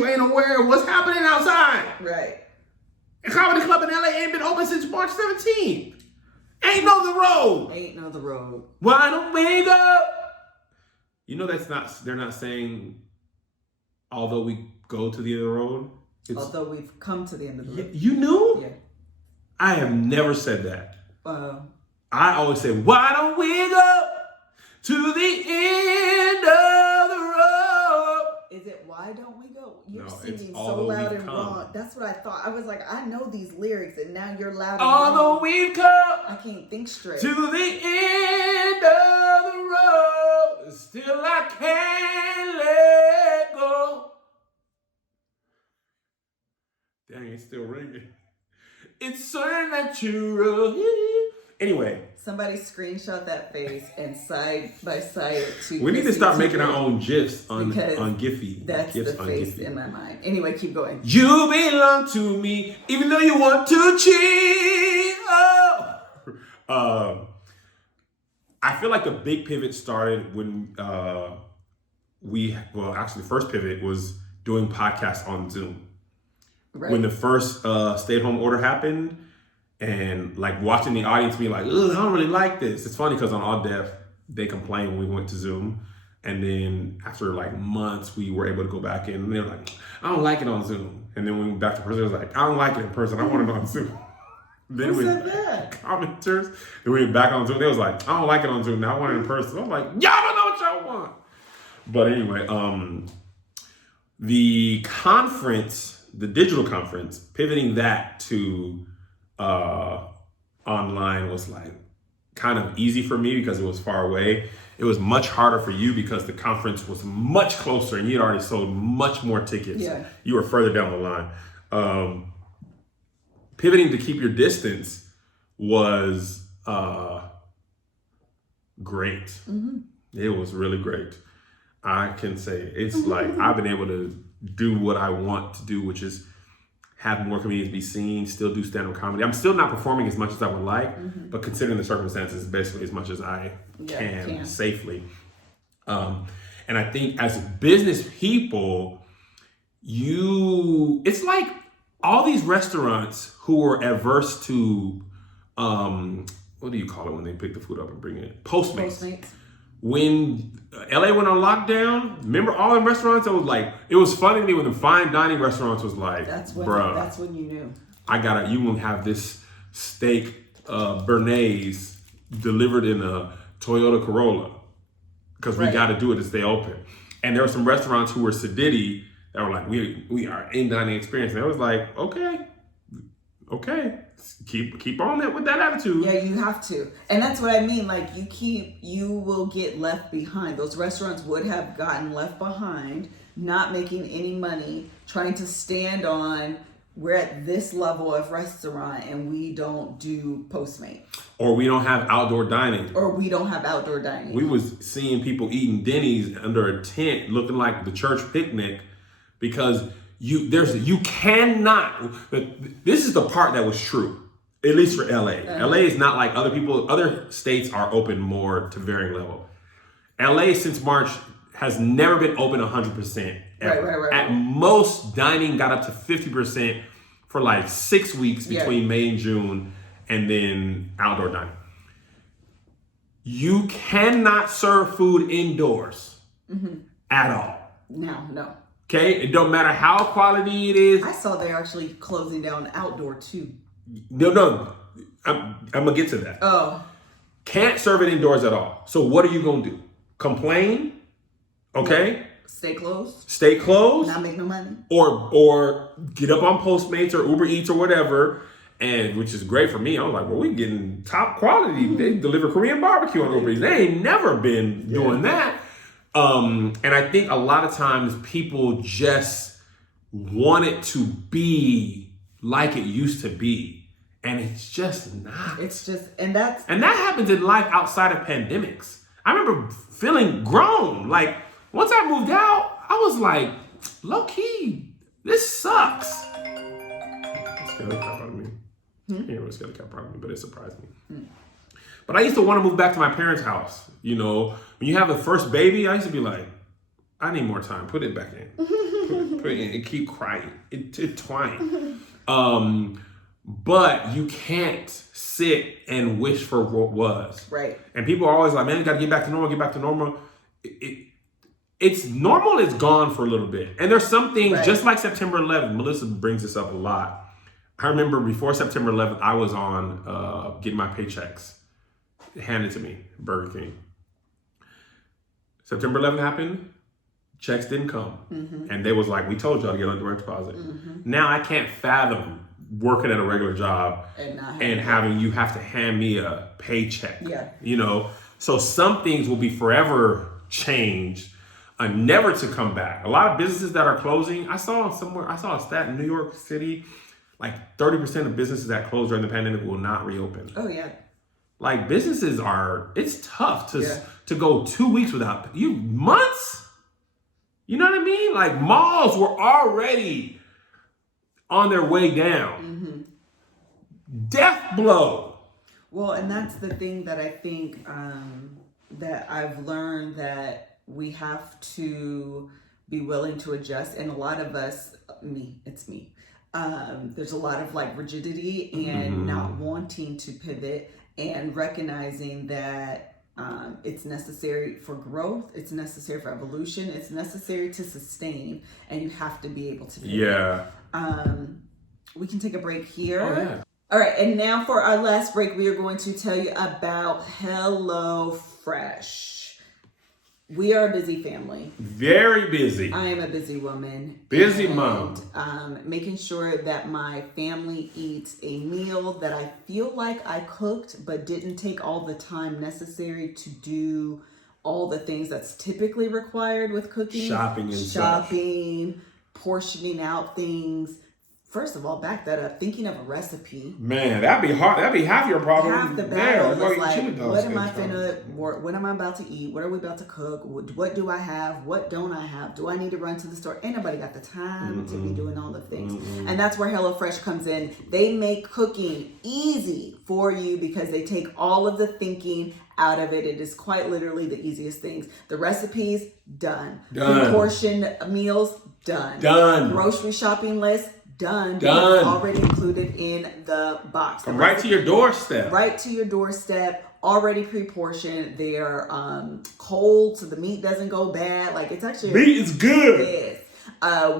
ain't aware of what's happening outside. Right. A comedy club in LA ain't been open since March 17th. Ain't know the road. Ain't know the road. Why don't we go? They're not saying, although we go to the end of the road. Although we've come to the end of the road. You knew? Yeah. I have never said that. I always say, why don't we go to the end of the road? Is it why don't we go? You're so singing so loud and wrong. That's what I thought. I was like, I know these lyrics, and now you're loud and although wrong. we've come, I can't think straight. to the end of the road, still I can't let go. Dang, it's still ringing. It's so natural. Anyway. Somebody screenshot that face and side by side to. We need to start making our own GIFs on Giphy. That's GIFs the on face Giphy. in my mind. Anyway, keep going. You belong to me, even though you want to cheat. Oh. I feel like the big pivot started when the first pivot was doing podcasts on Zoom. Right. When the first stay-at-home order happened, and like watching the audience be like, ugh, I don't really like this. It's funny because on All Def, they complained when we went to Zoom. And then after like months, we were able to go back in and they were like, I don't like it on Zoom. And then when we went back to person, it was like, I don't like it in person. I want it on Zoom. Then Who said that? Commenters. Then we went back on Zoom. They was like, I don't like it on Zoom. Now I want it in person. I'm like, y'all don't know what y'all want. But anyway, the conference, the digital conference, pivoting that to online was like kind of easy for me because it was far away. It was much harder for you because the conference was much closer and you had already sold much more tickets. Yeah. You were further down the line. Pivoting to keep your distance was great. Mm-hmm. It was really great. I can say it's like I've been able to do what I want to do, which is have more comedians be seen, still do stand-up comedy. I'm still not performing as much as I would like, but considering the circumstances, basically as much as I can safely. And I think as business people, it's like all these restaurants who are adverse to, what do you call it when they pick the food up and bring it in? Postmates. When LA went on lockdown, remember all the restaurants? It was funny to me when the fine dining restaurants was like, that's when you knew. You gonna have this steak béarnaise delivered in a Toyota Corolla because we got to do it to stay open. And there were some restaurants who were sedity that were like, we are in dining experience. And I was like, okay, keep on that with that attitude. Yeah, you have to. And that's what I mean. Like you will get left behind. Those restaurants would have gotten left behind, not making any money, trying to stand on, we're at this level of restaurant and we don't do Postmates. Or we don't have outdoor dining. We was seeing people eating Denny's under a tent looking like the church picnic because you cannot, this is the part that was true, at least for LA. LA is not like other people, other states are open more to varying level. LA since March has never been open 100% ever. Right. At most, dining got up to 50% for like 6 weeks between May and June, and then outdoor dining. You cannot serve food indoors at all. No. Okay, it don't matter how quality it is. I saw they're actually closing down outdoor too. No, I'm gonna get to that. Oh. Can't serve it indoors at all. So what are you gonna do? Complain? Okay. No. Stay closed. Stay closed. Not make no money. Or get up on Postmates or Uber Eats or whatever, and which is great for me. I'm like, well, we getting top quality. They deliver Korean barbecue on Uber Eats. They ain't never been doing that. And I think a lot of times people just want it to be like it used to be. And it's just not. And that happens in life outside of pandemics. I remember feeling grown. Like, once I moved out, I was like, low key, this sucks. It's scared the crap out of me. It was scared the crap out of me, but it surprised me. But I used to want to move back to my parents' house. You know, when you have the first baby, I used to be like, I need more time. Put it back in. Put it in and keep crying. It twine. But you can't sit and wish for what was. Right. And people are always like, man, you got to get back to normal, It's normal is gone for a little bit. And there's some things, just like September 11th, Melissa brings this up a lot. I remember before September 11th, I was on getting my paychecks handed to me, Burger King. September 11th happened, checks didn't come. And they was like, we told y'all to get on direct deposit. Now I can't fathom working at a regular job and having you have to hand me a paycheck. You know, so some things will be forever changed, never to come back. A lot of businesses that are closing, I saw a stat in New York City, like 30% of businesses that closed during the pandemic will not reopen. Oh yeah. Like businesses it's tough to go 2 weeks without months. You know what I mean? Like malls were already on their way down. Death blow. Well, and that's the thing that I think that I've learned, that we have to be willing to adjust. And a lot of us, it's me. There's a lot of like rigidity and not wanting to pivot, and recognizing that it's necessary for growth, it's necessary for evolution, it's necessary to sustain, and you have to be able to pivot. We can take a break here. Oh, yeah. All right, and now for our last break, we are going to tell you about HelloFresh. We are a busy family. Very busy. I am a busy woman. Busy mom. Making sure that my family eats a meal that I feel like I cooked, but didn't take all the time necessary to do all the things that's typically required with cooking. Shopping, portioning out things, First of all, back that up. Thinking of a recipe. Man, that'd be hard. That'd be half your problem. Half the battle That's why is you like, chili dogs what am I every time. finna, what am I about to eat? What are we about to cook? What do I have? What don't I have? Do I need to run to the store? Ain't nobody got the time to be doing all the things. And that's where HelloFresh comes in. They make cooking easy for you because they take all of the thinking out of it. It is quite literally the easiest things. The recipes, done. Portion meals, done. Grocery shopping list, done. Because it's already included in the box. Come right to your doorstep. Right to your doorstep, already pre-portioned. They're cold, so the meat doesn't go bad. Like, it's actually... Meat is good. Yes.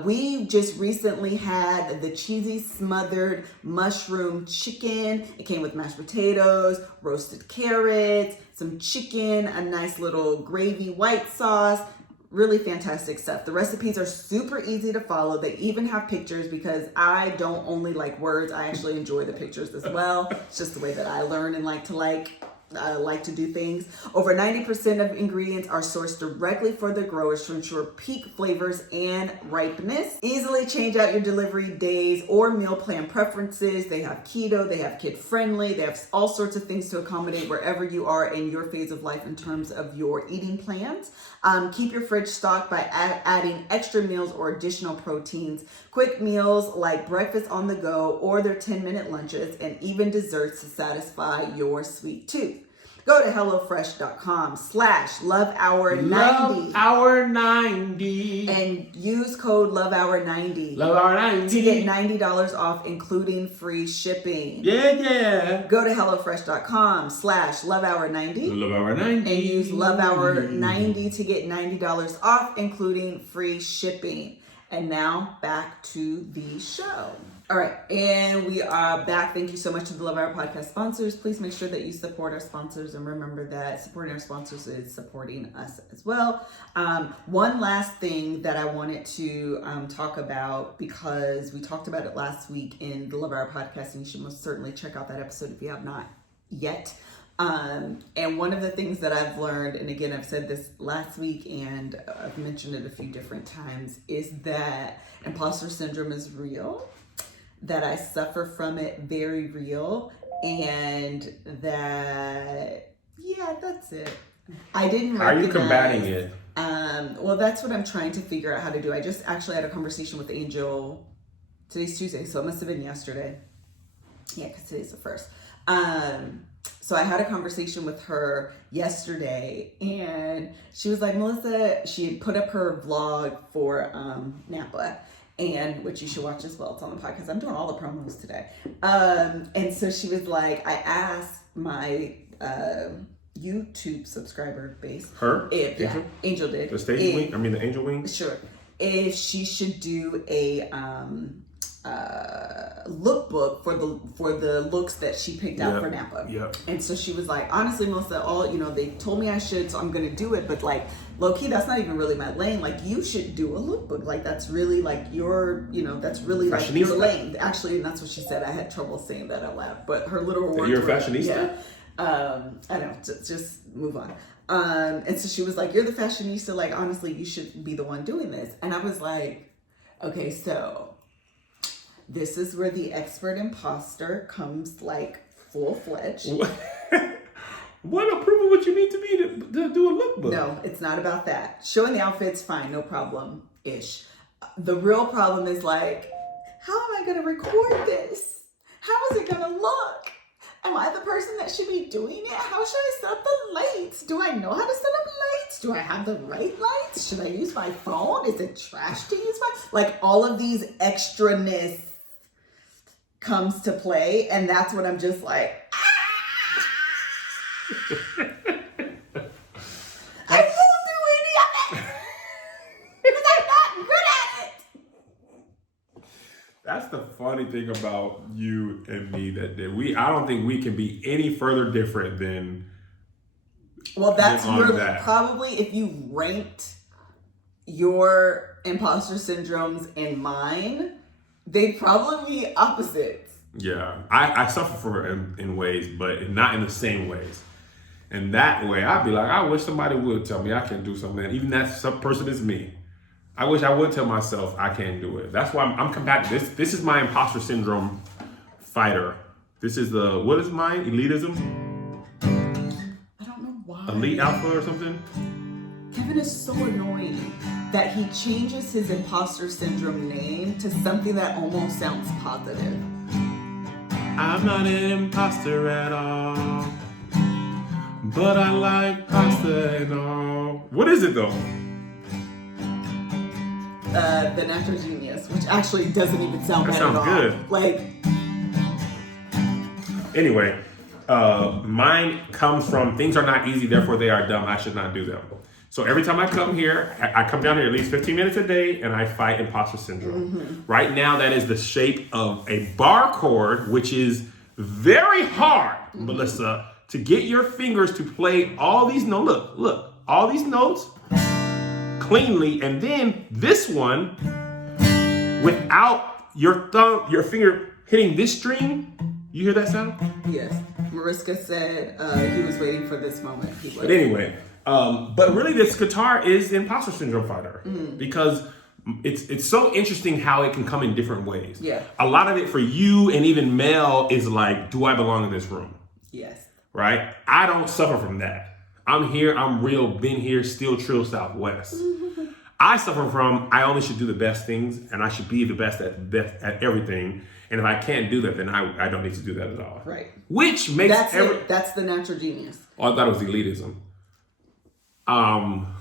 We just recently had the cheesy smothered mushroom chicken. It came with mashed potatoes, roasted carrots, some chicken, a nice little gravy white sauce. Really fantastic stuff. The recipes are super easy to follow. They even have pictures because I don't only like words. I actually enjoy the pictures as well. It's just the way that I learn and like to do things. Over 90% of ingredients are sourced directly for the growers to ensure peak flavors and ripeness. Easily change out your delivery days or meal plan preferences. They have keto, they have kid friendly, they have all sorts of things to accommodate wherever you are in your phase of life in terms of your eating plans. Keep your fridge stocked by adding extra meals or additional proteins. Quick meals like breakfast on the go or their 10-minute lunches, and even desserts to satisfy your sweet tooth. Go to HelloFresh.com/LoveHour90. LoveHour90. And use code LoveHour90. LoveHour90. To get $90 off, including free shipping. Yeah. Go to HelloFresh.com/LoveHour90. LoveHour90. And use LoveHour90 to get $90 off, including free shipping. And now back to the show. All right, and we are back. Thank you so much to the Love Hour podcast sponsors. Please make sure that you support our sponsors, and remember that supporting our sponsors is supporting us as well. One last thing that I wanted to talk about, because we talked about it last week in the Love Hour podcast, and you should most certainly check out that episode if you have not yet. And one of the things that I've learned, and again, I've said this last week and I've mentioned it a few different times, is that imposter syndrome is real, that I suffer from it, very real, and that, yeah, that's it. I didn't recognize... How are you combating it? Well, that's what I'm trying to figure out how to do. I just actually had a conversation with Angel. Today's Tuesday, so it must have been yesterday. Yeah, because today's the 1st. So I had a conversation with her yesterday, and she was like, Melissa, she had put up her vlog for Napa, and which you should watch as well. It's on the podcast. I'm doing all the promos today. And so she was like, I asked my YouTube subscriber base. Her? If, Angel? Yeah, Angel did. The stage wing? I mean the angel wing? Sure. If she should do a lookbook for the looks that she picked out for Napa. Yep. And so she was like, honestly, Melissa, they told me I should, so I'm gonna do it, but like low key, that's not even really my lane. Like, you should do a lookbook. Like, that's really like that's really like your lane. Actually, and that's what she said. I had trouble saying that out loud, but her little words. You're a fashionista? Yeah. I know, just move on. And so she was like, you're the fashionista, like, honestly, you should be the one doing this. And I was like, okay, so this is where the expert imposter comes like full-fledged. What approval would you need to be to do a lookbook? No, it's not about that. Showing the outfits, fine, no problem-ish. The real problem is like, how am I gonna record this? How is it gonna look? Am I the person that should be doing it? How should I set up the lights? Do I know how to set up lights? Do I have the right lights? Should I use my phone? Is it trash to use my... Like, all of these extraness comes to play, and that's what I'm just like, I won't do any of it because I'm not good at it. That's the funny thing about you and me, that I don't think we can be any further different than. Well, that's really probably, if you ranked your imposter syndromes and mine, they'd probably be opposites. Yeah, I suffer from it in ways, but not in the same ways. And that way, I'd be like, I wish somebody would tell me I can do something. And even that some person is me. I wish I would tell myself I can't do it. That's why I'm combating. This is my imposter syndrome fighter. This is what is mine? Elitism? I don't know why. Elite alpha or something? Kevin is so annoying that he changes his imposter syndrome name to something that almost sounds positive. I'm not an imposter at all, but I like pasta and all. What is it though? The Natural Genius, which actually doesn't even sound bad at all. That sounds good. Like, anyway, mine comes from things are not easy, therefore they are dumb. I should not do them. So every time I come here, I come down here at least 15 minutes a day and I fight imposter syndrome. Mm-hmm. Right now, that is the shape of a bar chord, which is very hard, Melissa, to get your fingers to play all these notes. Look, all these notes cleanly, and then this one without your finger hitting this string. You hear that sound? yes. Mariska said he was waiting for this moment. But anyway, but really this guitar is the imposter syndrome fighter because it's so interesting how it can come in different ways. Yeah. A lot of it for you and even Mel is like, do I belong in this room? Yes. Right? I don't suffer from that. I'm here, I'm real, been here, still trill Southwest. I suffer from, I only should do the best things and I should be the best at everything. And if I can't do that, then I don't need to do that at all. Right. Which makes That's the Natural Genius. Oh, I thought it was elitism.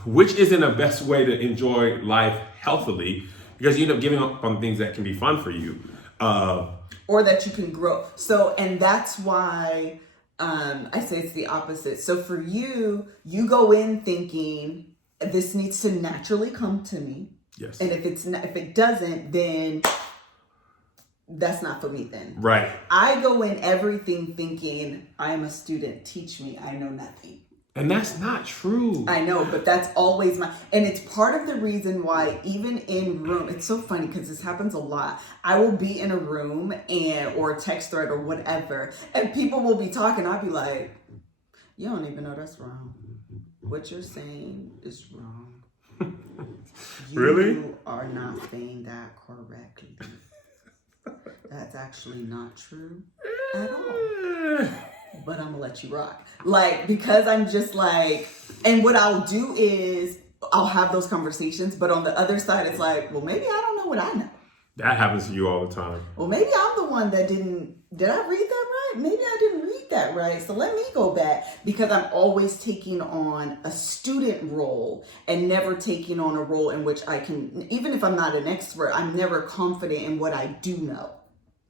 Which isn't the best way to enjoy life healthily because you end up giving up on things that can be fun for you. Or that you can grow. So, and that's why I say it's the opposite. So for you go in thinking this needs to naturally come to me. Yes. And if it doesn't, then that's not for me then. Right. I go in everything thinking I am a student. Teach me. I know nothing. And that's not true. I know, but that's always and it's part of the reason why even in room, it's so funny because this happens a lot. I will be in a room or a text thread or whatever, and people will be talking. I'll be like, you don't even know that's wrong. What you're saying is wrong. Really? You are not saying that correctly. That's actually not true at all. But I'm gonna let you rock. Like, because I'm just like, and what I'll do is I'll have those conversations, but on the other side, it's like, well, maybe I don't know what I know. That happens to you all the time. Well, maybe I'm the one that did I read that right? Maybe I didn't read that right. So let me go back because I'm always taking on a student role and never taking on a role in which I can, even if I'm not an expert, I'm never confident in what I do know.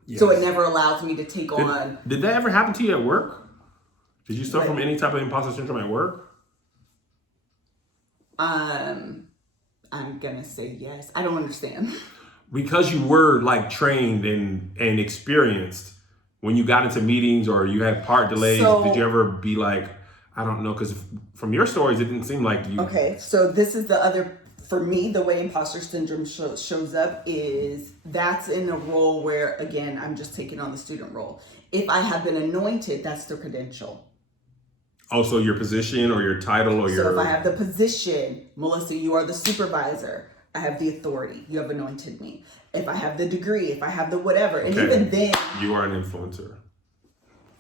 Yes. So it never allows me to take on. Did that ever happen to you at work? Did you suffer from any type of imposter syndrome at work? I'm gonna say yes. I don't understand. Because you were like trained and experienced when you got into meetings or you had part delays, did you ever be like, I don't know, because from your stories, it didn't seem like you. Okay, so this is the other, for me, the way imposter syndrome shows up is that's in a role where, again, I'm just taking on the student role. If I have been anointed, that's the credential. Oh, so your position or your title or So if I have the position, Melissa, you are the supervisor. I have the authority. You have anointed me. If I have the degree, if I have the whatever, and even then, you are an influencer.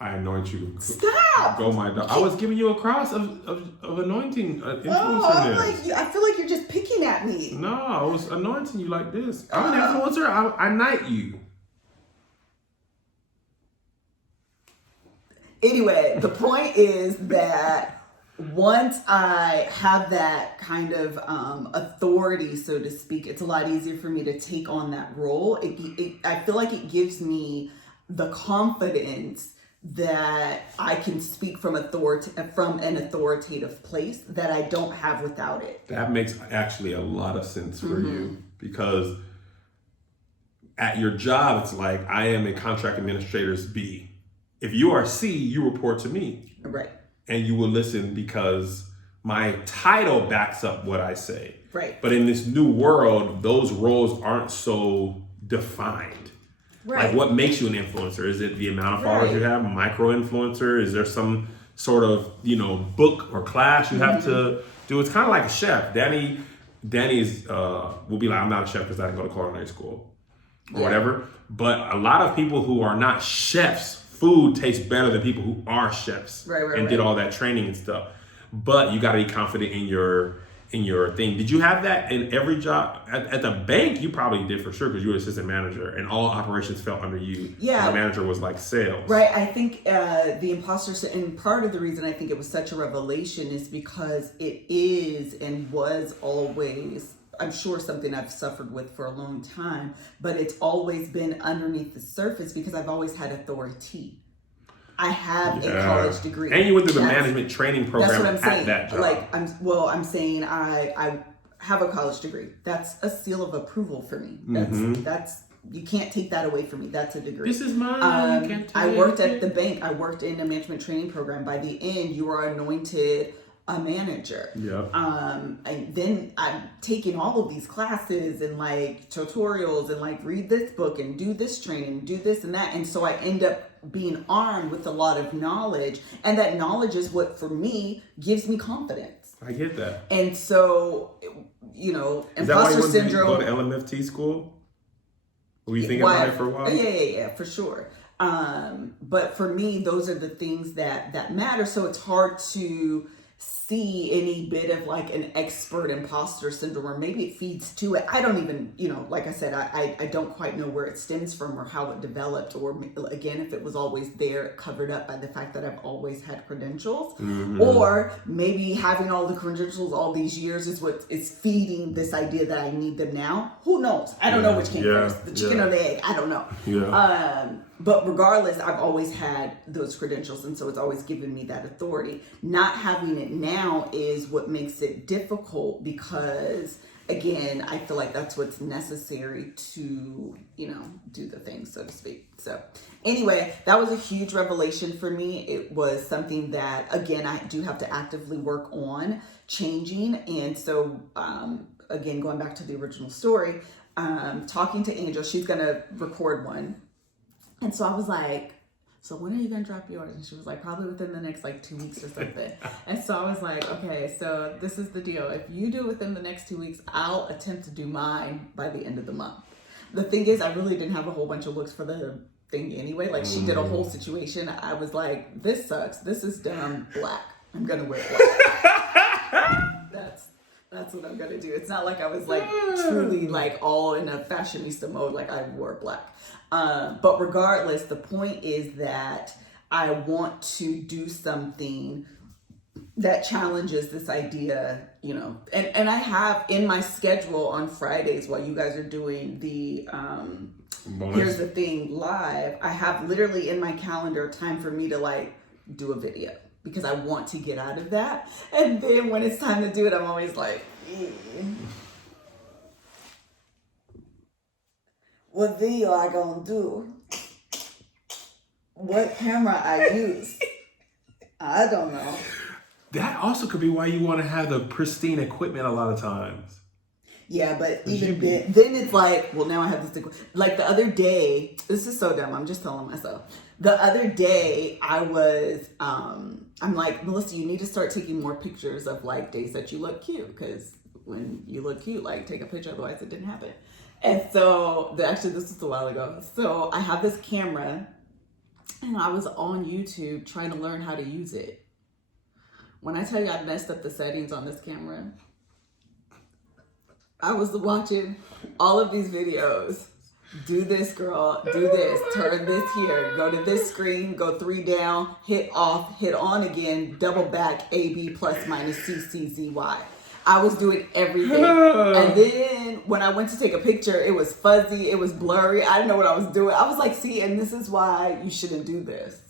I anoint you. Stop! Go my dog. I was giving you a cross of anointing, influencerness. Oh, I feel like you're just picking at me. No, I was anointing you like this. I'm an influencer. I knight you. Anyway, the point is that once I have that kind of authority, so to speak, it's a lot easier for me to take on that role. I feel like it gives me the confidence that I can speak from an authoritative place that I don't have without it. That makes actually a lot of sense for you because at your job, it's like I am a contract administrator's B. If you are C, you report to me. Right. And you will listen because my title backs up what I say. Right. But in this new world, those roles aren't so defined. Right. Like what makes you an influencer? Is it the amount of followers you have? Micro influencer? Is there some sort of, book or class you have to do? It's kind of like a chef. Danny Danny's will be like, I'm not a chef because I didn't go to culinary school or whatever. But a lot of people who are not chefs, food tastes better than people who are chefs and did all that training and stuff. But you got to be confident in your thing. Did you have that in every job? At the bank, you probably did for sure because you were assistant manager and all operations fell under you. Yeah. And the manager was like sales. Right. I think the imposter, and part of the reason I think it was such a revelation is because it is and was always, I'm sure, something I've suffered with for a long time, but it's always been underneath the surface because I've always had authority. I have a college degree. And you went through the management training program that's what I'm saying. at that job. Like, I'm saying I have a college degree. That's a seal of approval for me. That's you can't take that away from me. That's a degree. This is mine. I worked at the bank. I worked in a management training program. By the end, you are anointed a manager. Yeah. And then I'm taking all of these classes and like tutorials and like read this book and do this training, do this and that. And so I end up being armed with a lot of knowledge. And that knowledge is what, for me, gives me confidence. I get that. And so, you know, is imposter that why syndrome. You go to LMFT school? Were you thinking about it for a while? Yeah, for sure. But for me, those are the things that matter. So it's hard to see any bit of like an expert imposter syndrome, or maybe it feeds to it. I don't even, you know, like I said, I don't quite know where it stems from or how it developed, or again, if it was always there, covered up by the fact that I've always had credentials, or maybe having all the credentials all these years is what is feeding this idea that I need them now. Who knows? I don't know which came first, the chicken or the egg. I don't know. Yeah. But regardless, I've always had those credentials, and so it's always given me that authority. Not having it now is what makes it difficult because, again, I feel like that's what's necessary to, you know, do the thing, so to speak. So anyway, that was a huge revelation for me. It was something that, again, I do have to actively work on changing. And so, again, going back to the original story, talking to Angel, she's going to record one. And so I was like, so when are you going to drop yours? And she was like, probably within the next like 2 weeks or something. And so I was like, okay, so this is the deal. If you do it within the next 2 weeks, I'll attempt to do mine by the end of the month. The thing is, I really didn't have a whole bunch of looks for the thing anyway. Like, she did a whole situation. I was like, this sucks. This is dumb. Black. I'm going to wear black. That's what I'm going to do. It's not like I was like truly like all in a fashionista mode. Like, I wore black. But regardless, the point is that I want to do something that challenges this idea, you know, and I have in my schedule on Fridays while you guys are doing the, Here's the Thing live, I have literally in my calendar time for me to like do a video because I want to get out of that. And then when it's time to do it, I'm always like, what video I gonna do? What camera I use? I don't know. That also could be why you want to have the pristine equipment a lot of times. Yeah, but even then it's like, well, now I have this. Like the other day, this is so dumb. I'm just telling myself. The other day, I was, I'm like, Melissa, you need to start taking more pictures of like days that you look cute, because when you look cute, like take a picture, otherwise it didn't happen. And so, actually, this was a while ago. So I have this camera, and I was on YouTube trying to learn how to use it. When I tell you I messed up the settings on this camera, I was watching all of these videos. Do this, girl, do this, turn this here, go to this screen, go 3 down, hit off, hit on again, double back, AB plus minus CCZY. I was doing everything. And then when I went to take a picture, it was fuzzy, it was blurry. I didn't know what I was doing. I was like, see, and this is why you shouldn't do this.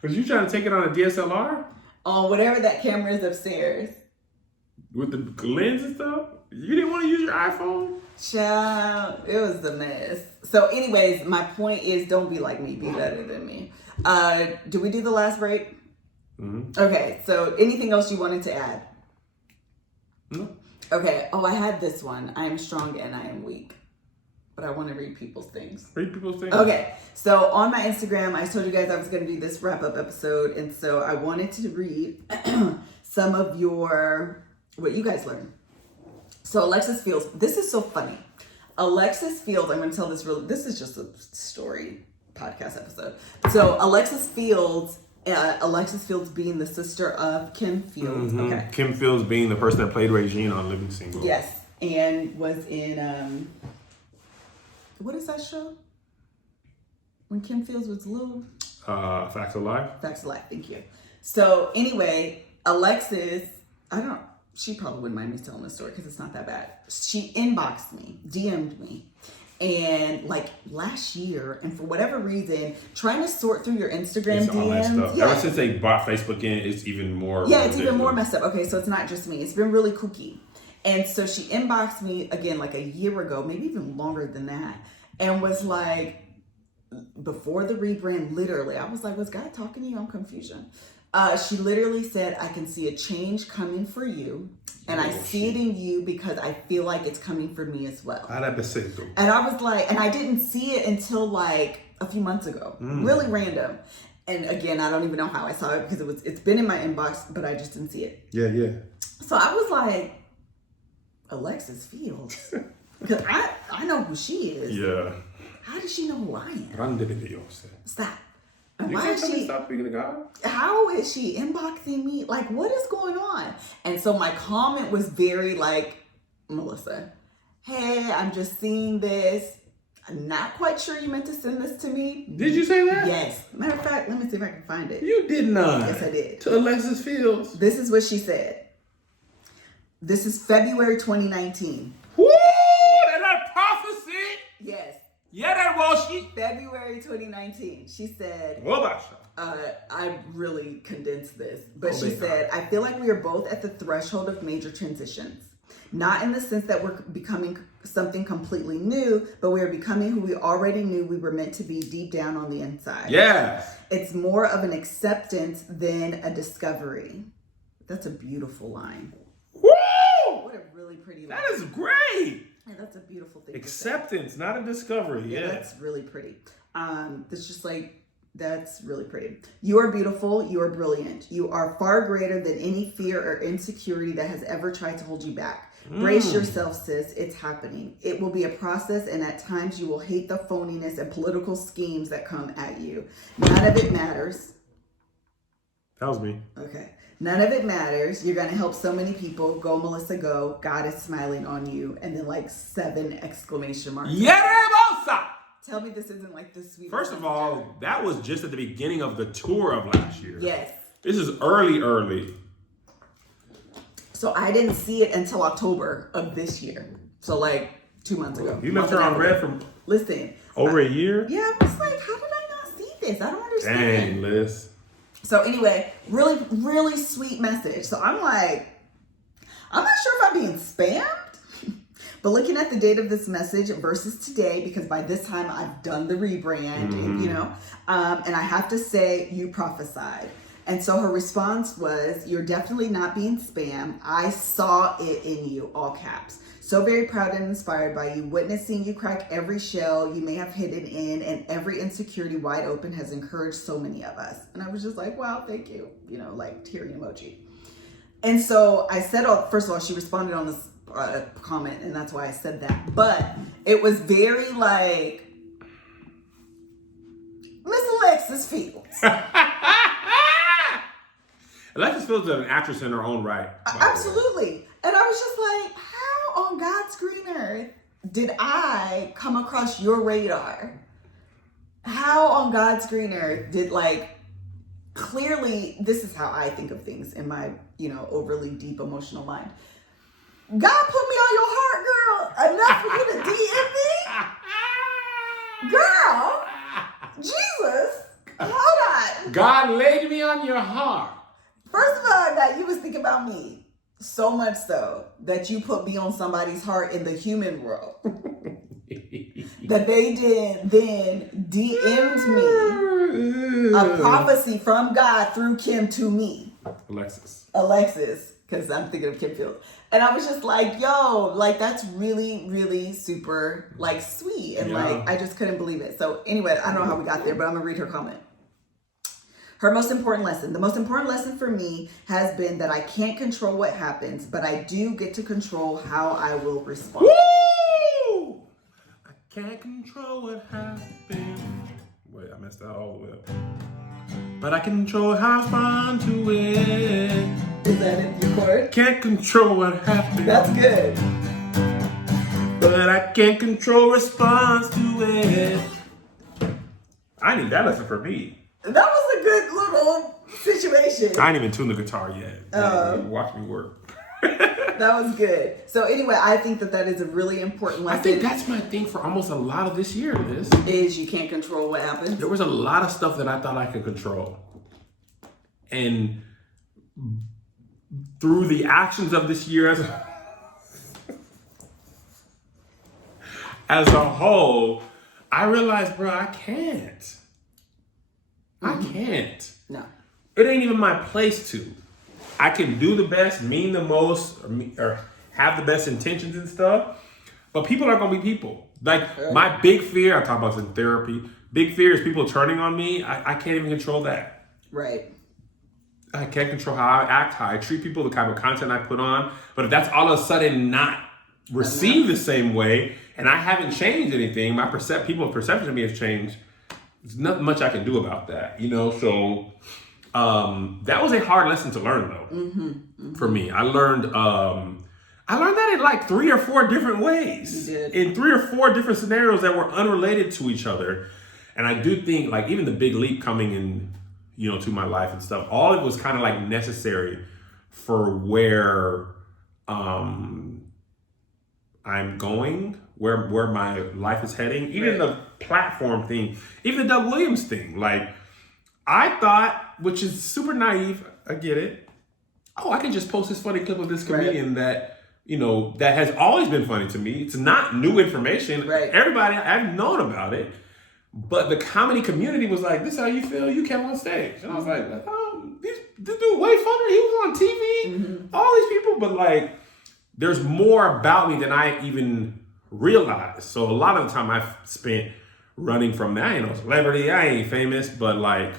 Was you trying to take it on a DSLR? On whatever that camera is upstairs. With the lens and stuff? You didn't want to use your iPhone? Child, it was a mess. So anyways, my point is, don't be like me, be better than me. Did we do the last break? Mm-hmm. Okay, so anything else you wanted to add? No. Okay, oh, I had this one. I am strong and I am weak. But I want to read people's things. Read people's things? Okay, so on my Instagram, I told you guys I was going to do this wrap-up episode. And so I wanted to read some of what you guys learned. So Alexis Fields, this is so funny. Alexis Fields, I'm going to tell this is just a story podcast episode. So Alexis Fields being the sister of Kim Fields. Mm-hmm. Okay. Kim Fields being the person that played Regine on Living Single. Yes. And was in, what is that show? When Kim Fields was little? Facts of Life. Facts of Life, thank you. So anyway, Alexis, she probably wouldn't mind me telling this story because it's not that bad. She inboxed me, DM'd me, and like last year, and for whatever reason, trying to sort through your Instagram All that DMs. stuff. Yeah. Ever since they bought Facebook in, it's even more. Yeah, it's even ridiculous. more messed up. Okay, so it's not just me. It's been really kooky. And so she inboxed me again like a year ago, maybe even longer than that, and was like, before the rebrand, literally, I was like, was God talking to you? I'm confusion. She literally said, I can see a change coming for you, and I see it in you because I feel like it's coming for me as well. And I was like, and I didn't see it until like a few months ago. Really random. And again, I don't even know how I saw it because it's been in my inbox, but I just didn't see it. Yeah. So I was like, Alexis Fields, because I know who she is. Yeah. How does she know who I am? Stop. And You why can't is tell me she? stop speaking to God. How is she inboxing me? Like, what is going on? And so my comment was very like, Melissa, hey, I'm just seeing this. I'm not quite sure you meant to send this to me. Did you say that? Yes. Matter of fact, let me see if I can find it. You did not. Yes, I did. To Alexis Fields. This is what she said. This is February 2019. Woo! That prophecy. Yes. Yeah, that was she. February 2019. She said, Well, I really condensed this, but Oh, she my said, I feel like we are both at the threshold of major transitions. Not in the sense that we're becoming something completely new, but we are becoming who we already knew we were meant to be deep down on the inside. Yes. It's more of an acceptance than a discovery. That's a beautiful line. Woo! What a really pretty line. That is great. Yeah, that's a beautiful thing. Acceptance, not a discovery. Yeah. That's really pretty. That's just like, that's really pretty. You are beautiful. You are brilliant. You are far greater than any fear or insecurity that has ever tried to hold you back. Brace yourself, sis. It's happening. It will be a process, and at times you will hate the phoniness and political schemes that come at you. None of it matters. That was me. Okay. None of it matters. You're going to help so many people. Go, Melissa, go. God is smiling on you. And then like 7 exclamation marks. Yeah, Melissa! Tell me this isn't like the sweet. First of all, that was just at the beginning of the tour of last year. Yes. This is early. So I didn't see it until October of this year. So like 2 months ago. You left her on red for over a year? Yeah, I was like, how did I not see this? I don't understand. Dang, Liz. So anyway, really, really sweet message. So I'm like, I'm not sure if I'm being spammed. But looking at the date of this message versus today, because by this time I've done the rebrand, and I have to say, you prophesied. And so her response was, you're definitely not being spam. I saw it in you, all caps. So very proud and inspired by you. Witnessing you crack every shell you may have hidden in, and every insecurity wide open has encouraged so many of us. And I was just like, wow, thank you. Like tearing emoji. And so I said, first of all, she responded on this comment, and that's why I said that. But it was very like, Miss Alexis Fields. Alexis Fields is an actress in her own right. Absolutely. And I was just like, how on God's green earth did I come across your radar? How on God's green earth did clearly, this is how I think of things in my, overly deep emotional mind. God put me on your heart, girl, enough for you to DM me? Girl, Jesus, hold on. God laid me on your heart. First of all, that you was thinking about me so much so that you put me on somebody's heart in the human world. That they then DM'd me a prophecy from God through Kim to me. Alexis, because I'm thinking of Kim Fields. And I was just like, yo, that's really, really super, sweet. And I just couldn't believe it. So anyway, I don't know how we got there, but I'm going to read her comment. Her most important lesson. The most important lesson for me has been that I can't control what happens, but I do get to control how I will respond. Woo! I can't control what happens. Wait, I messed that all the way up. But I can control how I respond to it. Is that in your chord? Can't control what happens. That's good. But I can't control response to it. I need that lesson for me. That was a good little situation. I ain't even tuned the guitar yet. Watch me work. That was good. So anyway, I think that is a really important lesson. I think that's my thing for almost a lot of this year, Liz. Is you can't control what happens. There was a lot of stuff that I thought I could control. And through the actions of this year as a whole, I realized, bro, I can't. I can't. No. It ain't even my place to. I can do the best, mean the most, or have the best intentions and stuff, but people are gonna be people. Like my big fear, I talk about this in therapy, big fear is people turning on me. I can't even control that. Right. I can't control how I act, how I treat people, the kind of content I put on. But if that's all of a sudden not received the same way, and I haven't changed anything, people's perception of me has changed, there's not much I can do about that, you know? So that was a hard lesson to learn, though, for me. I learned that in like 3 or 4 different ways. You did. In 3 or 4 different scenarios that were unrelated to each other. And I do think, like, even the big leap coming in, you know, to my life and stuff, all of it was kind of like necessary for where I'm going, where my life is heading. Even the platform thing, even the Doug Williams thing. Like, I thought, which is super naive, I get it. Oh, I can just post this funny clip of this comedian that, you know, that has always been funny to me. It's not new information. Right. Everybody, I've known about it. But the comedy community was like, this is how you feel, you came on stage. And I was like, oh, this dude way funnier. He was on TV, all these people. But like, there's more about me than I even realized. So a lot of the time I've spent running from that. I ain't no celebrity, I ain't famous, but like,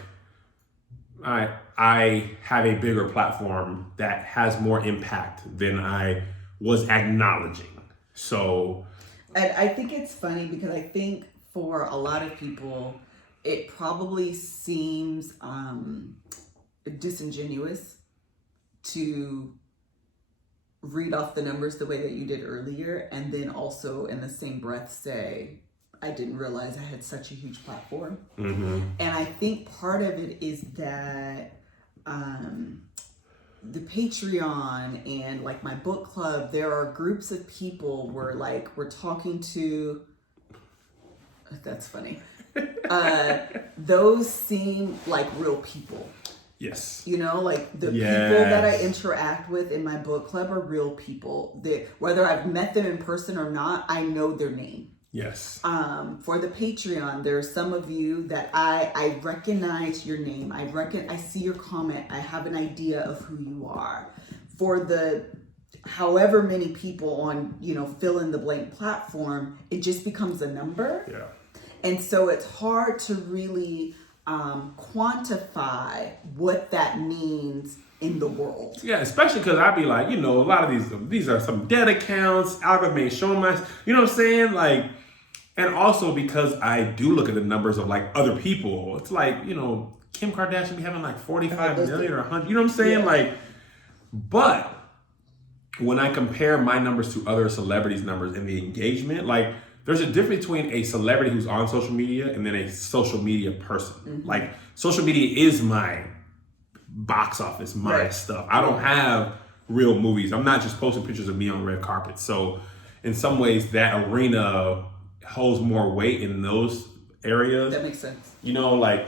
I have a bigger platform that has more impact than I was acknowledging. So. And I think it's funny because I think for a lot of people, it probably seems disingenuous to read off the numbers the way that you did earlier, and then also in the same breath say, I didn't realize I had such a huge platform. And I think part of it is that the Patreon and like my book club, there are groups of people where like we're talking to. That's funny. Those seem like real people. Yes. You know, like the people that I interact with in my book club are real people. That whether I've met them in person or not, I know their name. Yes. For the Patreon, there are some of you that I recognize your name. I see your comment. I have an idea of who you are. For the however many people on, you know, fill in the blank platform, it just becomes a number. Yeah. And so it's hard to really quantify what that means in the world. Yeah, especially because I'd be like, you know, a lot of these are some dead accounts. Algorithm ain't showing my, you know what I'm saying? Like, and also because I do look at the numbers of like other people. It's like, you know, Kim Kardashian be having like 45 million or 100, you know what I'm saying? Like, but when I compare my numbers to other celebrities' numbers and the engagement, like there's a difference between a celebrity who's on social media and then a social media person. Like social media is my box office, my stuff. I don't have real movies. I'm not just posting pictures of me on red carpet. So in some ways that arena holds more weight in those areas. That makes sense. You know, like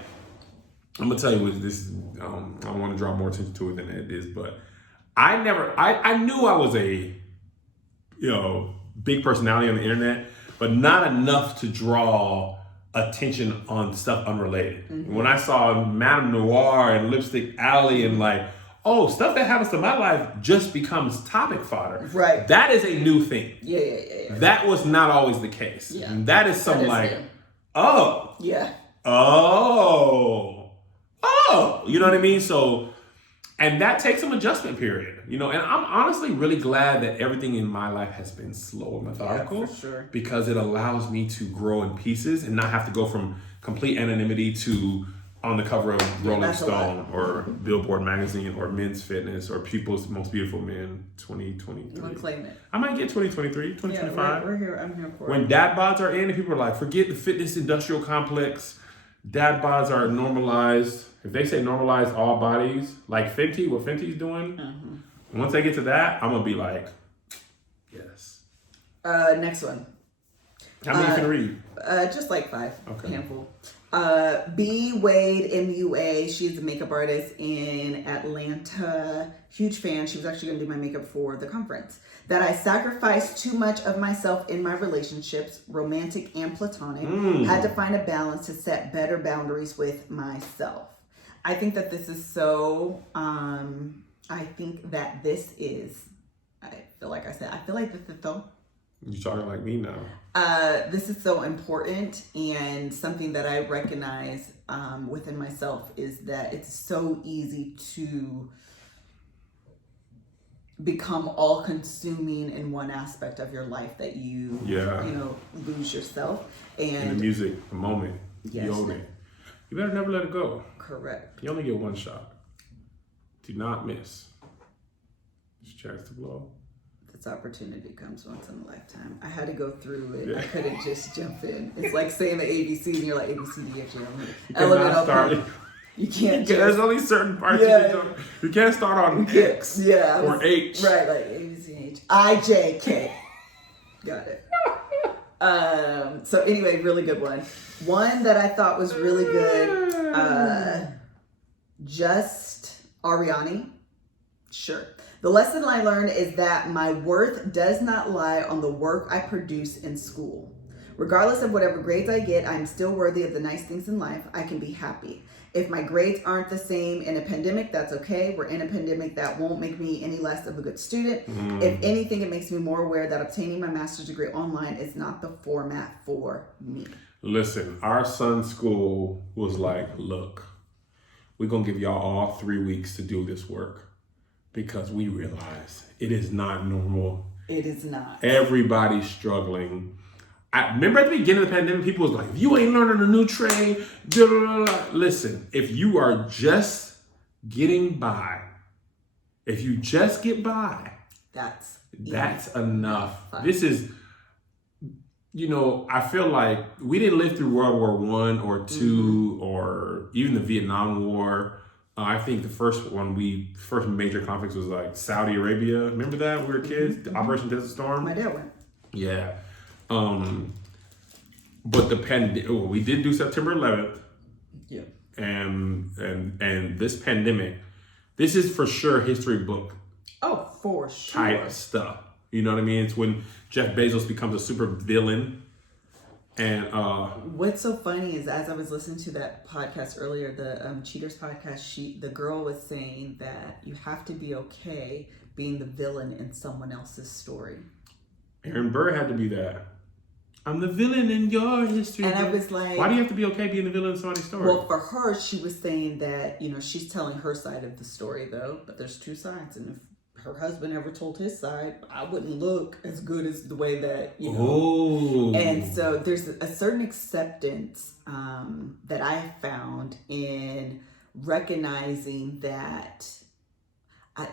I'm gonna tell you what this, I don't want to draw more attention to it than it is, but I knew I was a, you know, big personality on the internet, but not enough to draw attention on stuff unrelated. When I saw Madame Noir and Lipstick Alley and like, oh, stuff that happens to my life just becomes topic fodder. Right. That is a new thing. Yeah. That was not always the case. Yeah. And that is some That is like, new. oh. Yeah. Oh, You know what I mean? So, and that takes some adjustment period, you know, and I'm honestly really glad that everything in my life has been slow and methodical, for sure. because it allows me to grow in pieces and not have to go from complete anonymity to on the cover of Rolling Stone or Billboard magazine or Men's Fitness or People's Most Beautiful Men 2023. You want to claim it? I might get 2023, 2025. Yeah, we're here. I'm here for it. When dad bods are in and people are like, forget the fitness industrial complex, dad bods are normalized. If they say normalize all bodies, like Fenty, what Fenty's doing, once they get to that, I'm going to be like, yes. Next one. How many you can read? Just like 5. Okay. A handful. B. Wade, MUA. She's a makeup artist in Atlanta. Huge fan. She was actually going to do my makeup for the conference. That I sacrificed too much of myself in my relationships, romantic and platonic. Had to find a balance to set better boundaries with myself. I think that this is so, I think that this is, I feel like this is so. You're talking like me now. This is so important, and something that I recognize within myself is that it's so easy to become all consuming in one aspect of your life that you lose yourself. And in the music, the moment, you own it. You better never let it go. Correct. You only get one shot. Do not miss. This chance to blow. This opportunity comes once in a lifetime. I had to go through it. Yeah. I couldn't just jump in. It's like saying the ABCs and you're like, ABCD, You can't. There's only certain parts you can't start on X or H. Right, like ABCH. IJK. Got it. So anyway, really good one. One that I thought was really good, just Ariani. Sure. The lesson I learned is that my worth does not lie on the work I produce in school. Regardless of whatever grades I get, I'm still worthy of the nice things in life. I can be happy. If my grades aren't the same in a pandemic, that's okay. We're in a pandemic. That won't make me any less of a good student. If anything, it makes me more aware that obtaining my master's degree online is not the format for me. Listen, our son's school was like, look, we're going to give y'all all 3 weeks to do this work because we realize it is not normal. It is not. Everybody's struggling. I remember at the beginning of the pandemic, people was like, if you ain't learning a new trade, blah, blah, blah. Listen, if you are just getting by, if you just get by, that's enough. This is, I feel like we didn't live through World War I or II or even the Vietnam War. I think the first major conflict was like Saudi Arabia. Remember that? We were kids, Operation Desert Storm. My dad went. Yeah. But we did do September 11th. Yeah. And this pandemic, this is for sure history book. Oh, for sure. Type stuff. You know what I mean? It's when Jeff Bezos becomes a super villain. And what's so funny is as I was listening to that podcast earlier, the Cheaters podcast, the girl was saying that you have to be okay being the villain in someone else's story. Aaron Burr had to be that. I'm the villain in your history. And I was like, why do you have to be okay being the villain in somebody's story? Well, for her, she was saying that, she's telling her side of the story though, but there's two sides. And if her husband ever told his side, I wouldn't look as good as the way that, Oh. And so there's a certain acceptance that I found in recognizing that I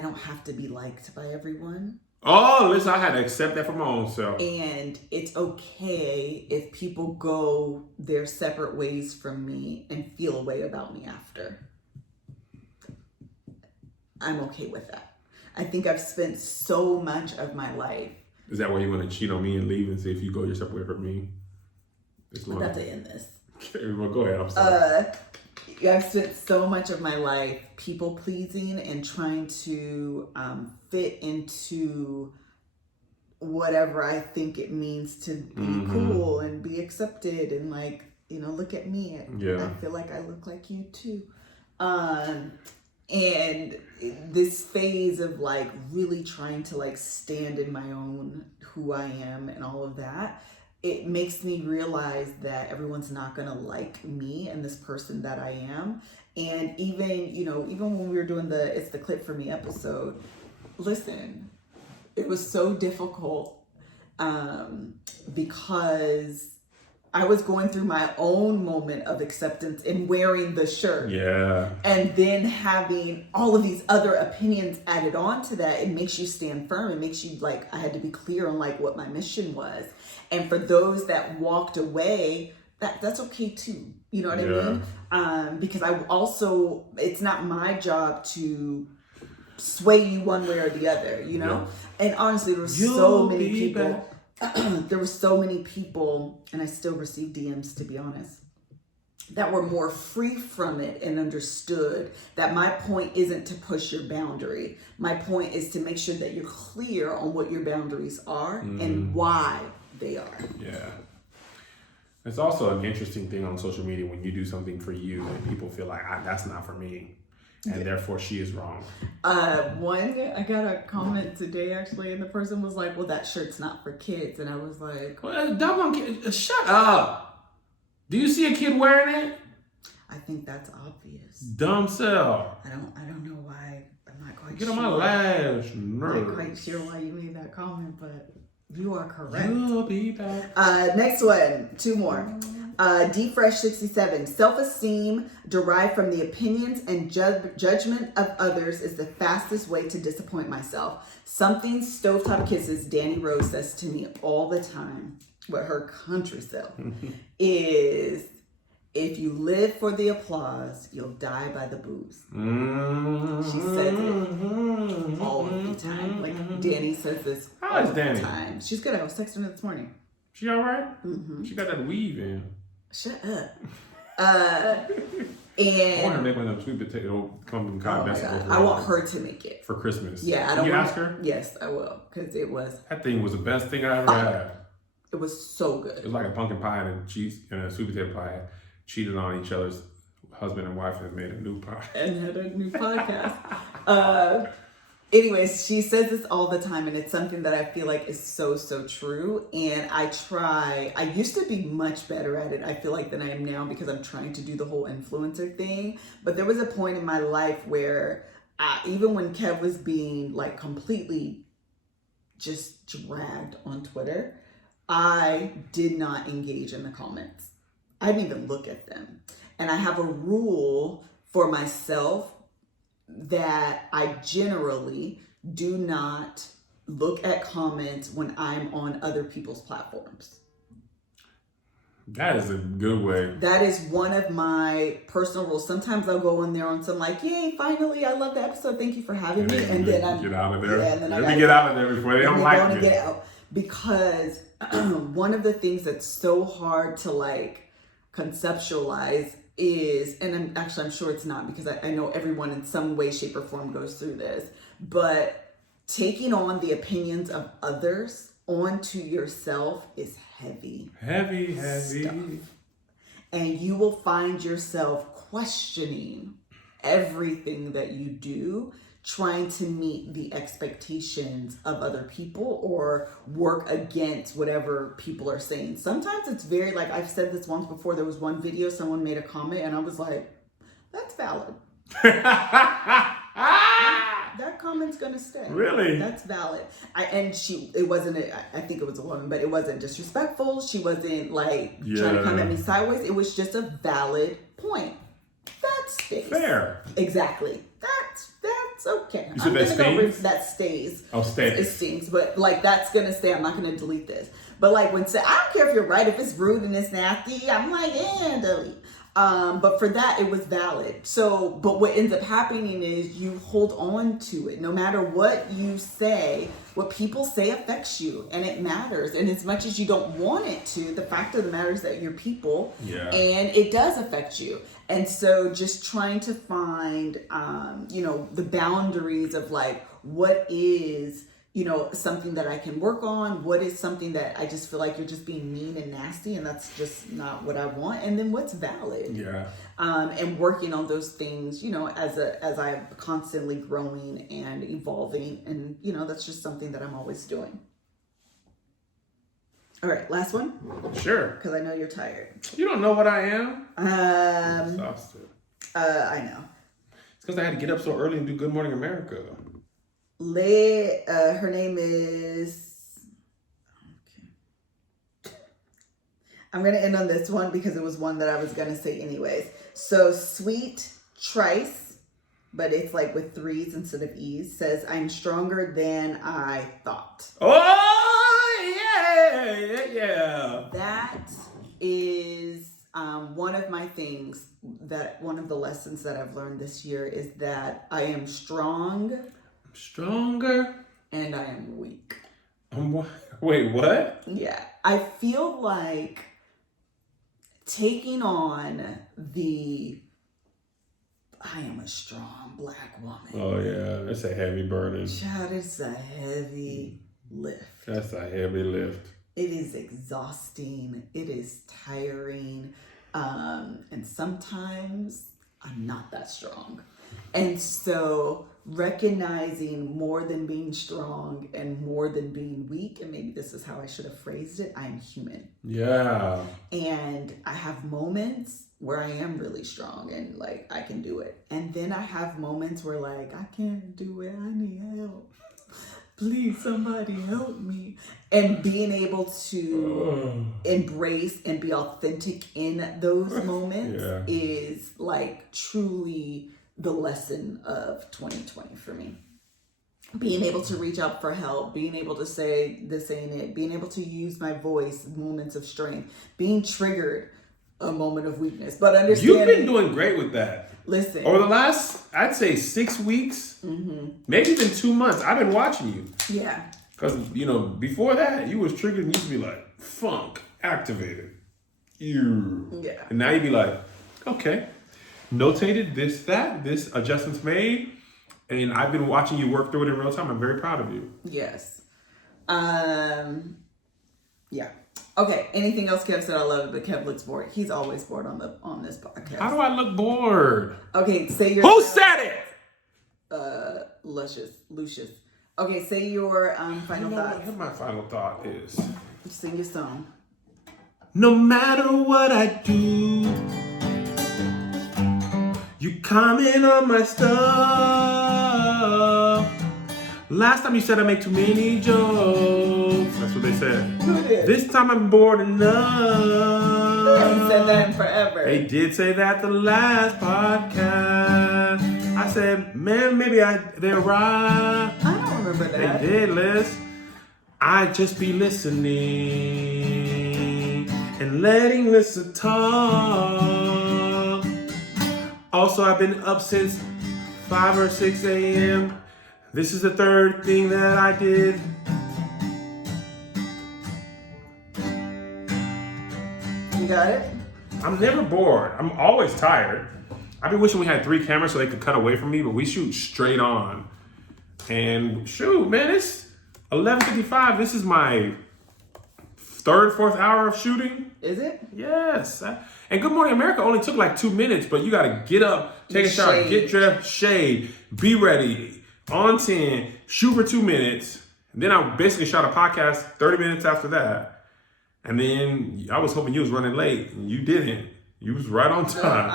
don't have to be liked by everyone. Oh, listen, I had to accept that for my own self. And it's okay if people go their separate ways from me and feel a way about me after. I'm okay with that. I think I've spent so much of my life. Is that why you want to cheat on me and leave and see if you go your separate way from me? I'm about to end this. Okay, well, go ahead. I'm sorry. I've spent so much of my life people pleasing and trying to fit into whatever I think it means to be cool and be accepted and look at me. I feel like I look like you too. And this phase of really trying to stand in my own who I am and all of that. it makes me realize that everyone's not gonna like me and this person that I am. And even, you know, even when we were doing It's the Clip for Me episode, listen, it was so difficult because I was going through my own moment of acceptance in wearing the shirt. Yeah. And then having all of these other opinions added on to that, it makes you stand firm. It makes you like, I had to be clear on like what my mission was. And for those that walked away, that's okay too. You know what I mean? Because I also, it's not my job to sway you one way or the other, you know? Yeah. And honestly, there were so many people. There were so many people, and I still receive DMs, to be honest, that were more free from it and understood that my point isn't to push your boundary. My point is to make sure that you're clear on what your boundaries are and why they are. Yeah. It's also an interesting thing on social media when you do something for you and people feel like, that's not for me. And therefore she is wrong. I got a comment today actually, and the person was like, well, that shirt's not for kids. And I was like, well, dumb on kids. Shut up. Do you see a kid wearing it? I think that's obvious. Dumb self. I don't know why. I'm not quite Get sure. on my last nerve. I'm not quite sure why you made that comment, but you are correct. You'll be back. Next one, 2 more. DFresh67, self-esteem derived from the opinions and judgment of others is the fastest way to disappoint myself. Something Stovetop Kisses Danny Rose says to me all the time, with her country self, is if you live for the applause, you'll die by the booze. She says it all the time. Like Danny says this all the time. She's good. I was texting her this morning. She all right? She got that weave in. Shut up. And I want her to make one of them sweet potato pumpkin pie vegetables. I want her to make it for Christmas. Yeah, I don't. Can you ask her? Yes, I will, because that thing was the best thing I ever had. It was so good. It was like a pumpkin pie and a sweet potato pie. Cheated on each other's husband and wife and made a new pie and had a new podcast. Anyways, she says this all the time, and it's something that I feel like is so true. And I used to be much better at it, I feel like, than I am now, because I'm trying to do the whole influencer thing. But there was a point in my life where even when Kev was being like completely just dragged on Twitter, I did not engage in the comments. I didn't even look at them. And I have a rule for myself that I generally do not look at comments when I'm on other people's platforms. That is a good way. That is one of my personal rules. Sometimes I'll go in there on some like, yay, finally, I love the episode. Thank you for having me. And then I get out of there. Yeah, and then Let me get out of there before they don't like me. Get out. Because one of the things that's so hard to like conceptualize is, and I'm sure it's not, because I know everyone in some way, shape, or form goes through this, but taking on the opinions of others onto yourself is heavy. Heavy stuff. And you will find yourself questioning everything that you do, trying to meet the expectations of other people or work against whatever people are saying. Sometimes it's very, like I've said this once before, there was one video, someone made a comment and I was like, that's valid. That comment's gonna stay. Really? That's valid. I think it was a woman, but it wasn't disrespectful. She wasn't like trying to come at me sideways. It was just a valid point. That stays. Fair. Exactly. That's okay. You said that stays? That stays. Oh, stays. It stings, but like that's gonna stay. I'm not gonna delete this. But like I don't care if you're right, if it's rude and it's nasty, I'm like, delete. But for that, it was valid. So, but what ends up happening is you hold on to it. No matter what you say, what people say affects you, and it matters. And as much as you don't want it to, the fact of the matter is that you're people, and it does affect you. And so just trying to find, the boundaries of like, what is, something that I can work on? What is something that I just feel like you're just being mean and nasty, and that's just not what I want? And then what's valid? Yeah. And working on those things, as I'm constantly growing and evolving, and that's just something that I'm always doing. All right, last one, Sure. because I know you're tired. You don't know what I am? Exhausted. I know. It's because I had to get up so early and do Good Morning America. Her name is... Okay. I'm going to end on this one because it was one that I was going to say anyways. So Sweet Trice, but it's like with 3s instead of E's, says, I'm stronger than I thought. Oh, yeah. That is one of my things, that one of the lessons that I've learned this year is that I am strong. I'm stronger. And I am weak. Wait, what? Yeah. I feel like taking on I am a strong Black woman. Oh, yeah. That's a heavy burden. Child, it's a heavy lift. That's a heavy lift. It is exhausting. It is tiring. And sometimes I'm not that strong. And so recognizing more than being strong and more than being weak, and maybe this is how I should have phrased it, I am human. Yeah. And I have moments where I am really strong and like I can do it. And then I have moments where like I can't do it. I need help. Please, somebody help me. And being able to embrace and be authentic in those moments is like truly the lesson of 2020 for me. Being able to reach out for help, being able to say this ain't it, being able to use my voice, moments of strength, being triggered, a moment of weakness. But understanding, you've been doing great with that. Listen, over the last, I'd say 6 weeks, maybe even 2 months, I've been watching you. Yeah. Because, before that, you was triggered and you used to be like, funk, activated. Yeah. And now you'd be like, okay, notated this, that, this adjustments made. And I've been watching you work through it in real time. I'm very proud of you. Yes. Yeah. Okay. Anything else Kev said? I love it, but Kev looks bored. He's always bored on this podcast. How do I look bored? Okay, say your... Who said it? Lucius. Okay, say your final thoughts. What my final thought is. Sing your song. No matter what I do, you comment on my stuff. Last time you said I make too many jokes. That's what they said. This time I'm bored enough. They haven't said that in forever. They did say that the last podcast. I said, man, maybe they're right. I don't remember that. They did, Liz. I just be listening and letting Lisa talk. Also, I've been up since 5 or 6 a.m. This is the third thing that I did. You got it? I'm never bored. I'm always tired. I've been wishing we had 3 cameras so they could cut away from me, but we shoot straight on. And shoot, man, it's 11:55. This is my 3rd, 4th hour of shooting. Is it? Yes. And Good Morning America only took like 2 minutes, but you got to get up, take a shower, get dressed, shave, be ready, on 10, shoot for 2 minutes. And then I basically shot a podcast 30 minutes after that. And then I was hoping you was running late. And you didn't. You was right on time.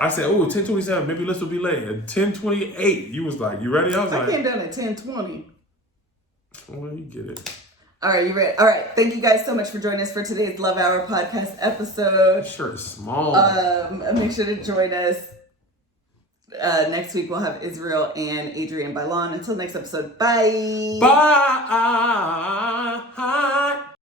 I said, 10:27, maybe Liz will be late. At 10:28, you was like, you ready? I was like, I came down at 10:20. Well, you get it. All right, you ready? All right, thank you guys so much for joining us for today's Love Hour podcast episode. That shirt is small. Make sure to join us. Next week we'll have Israel and Adrienne Bailon. Until next episode, bye. Bye.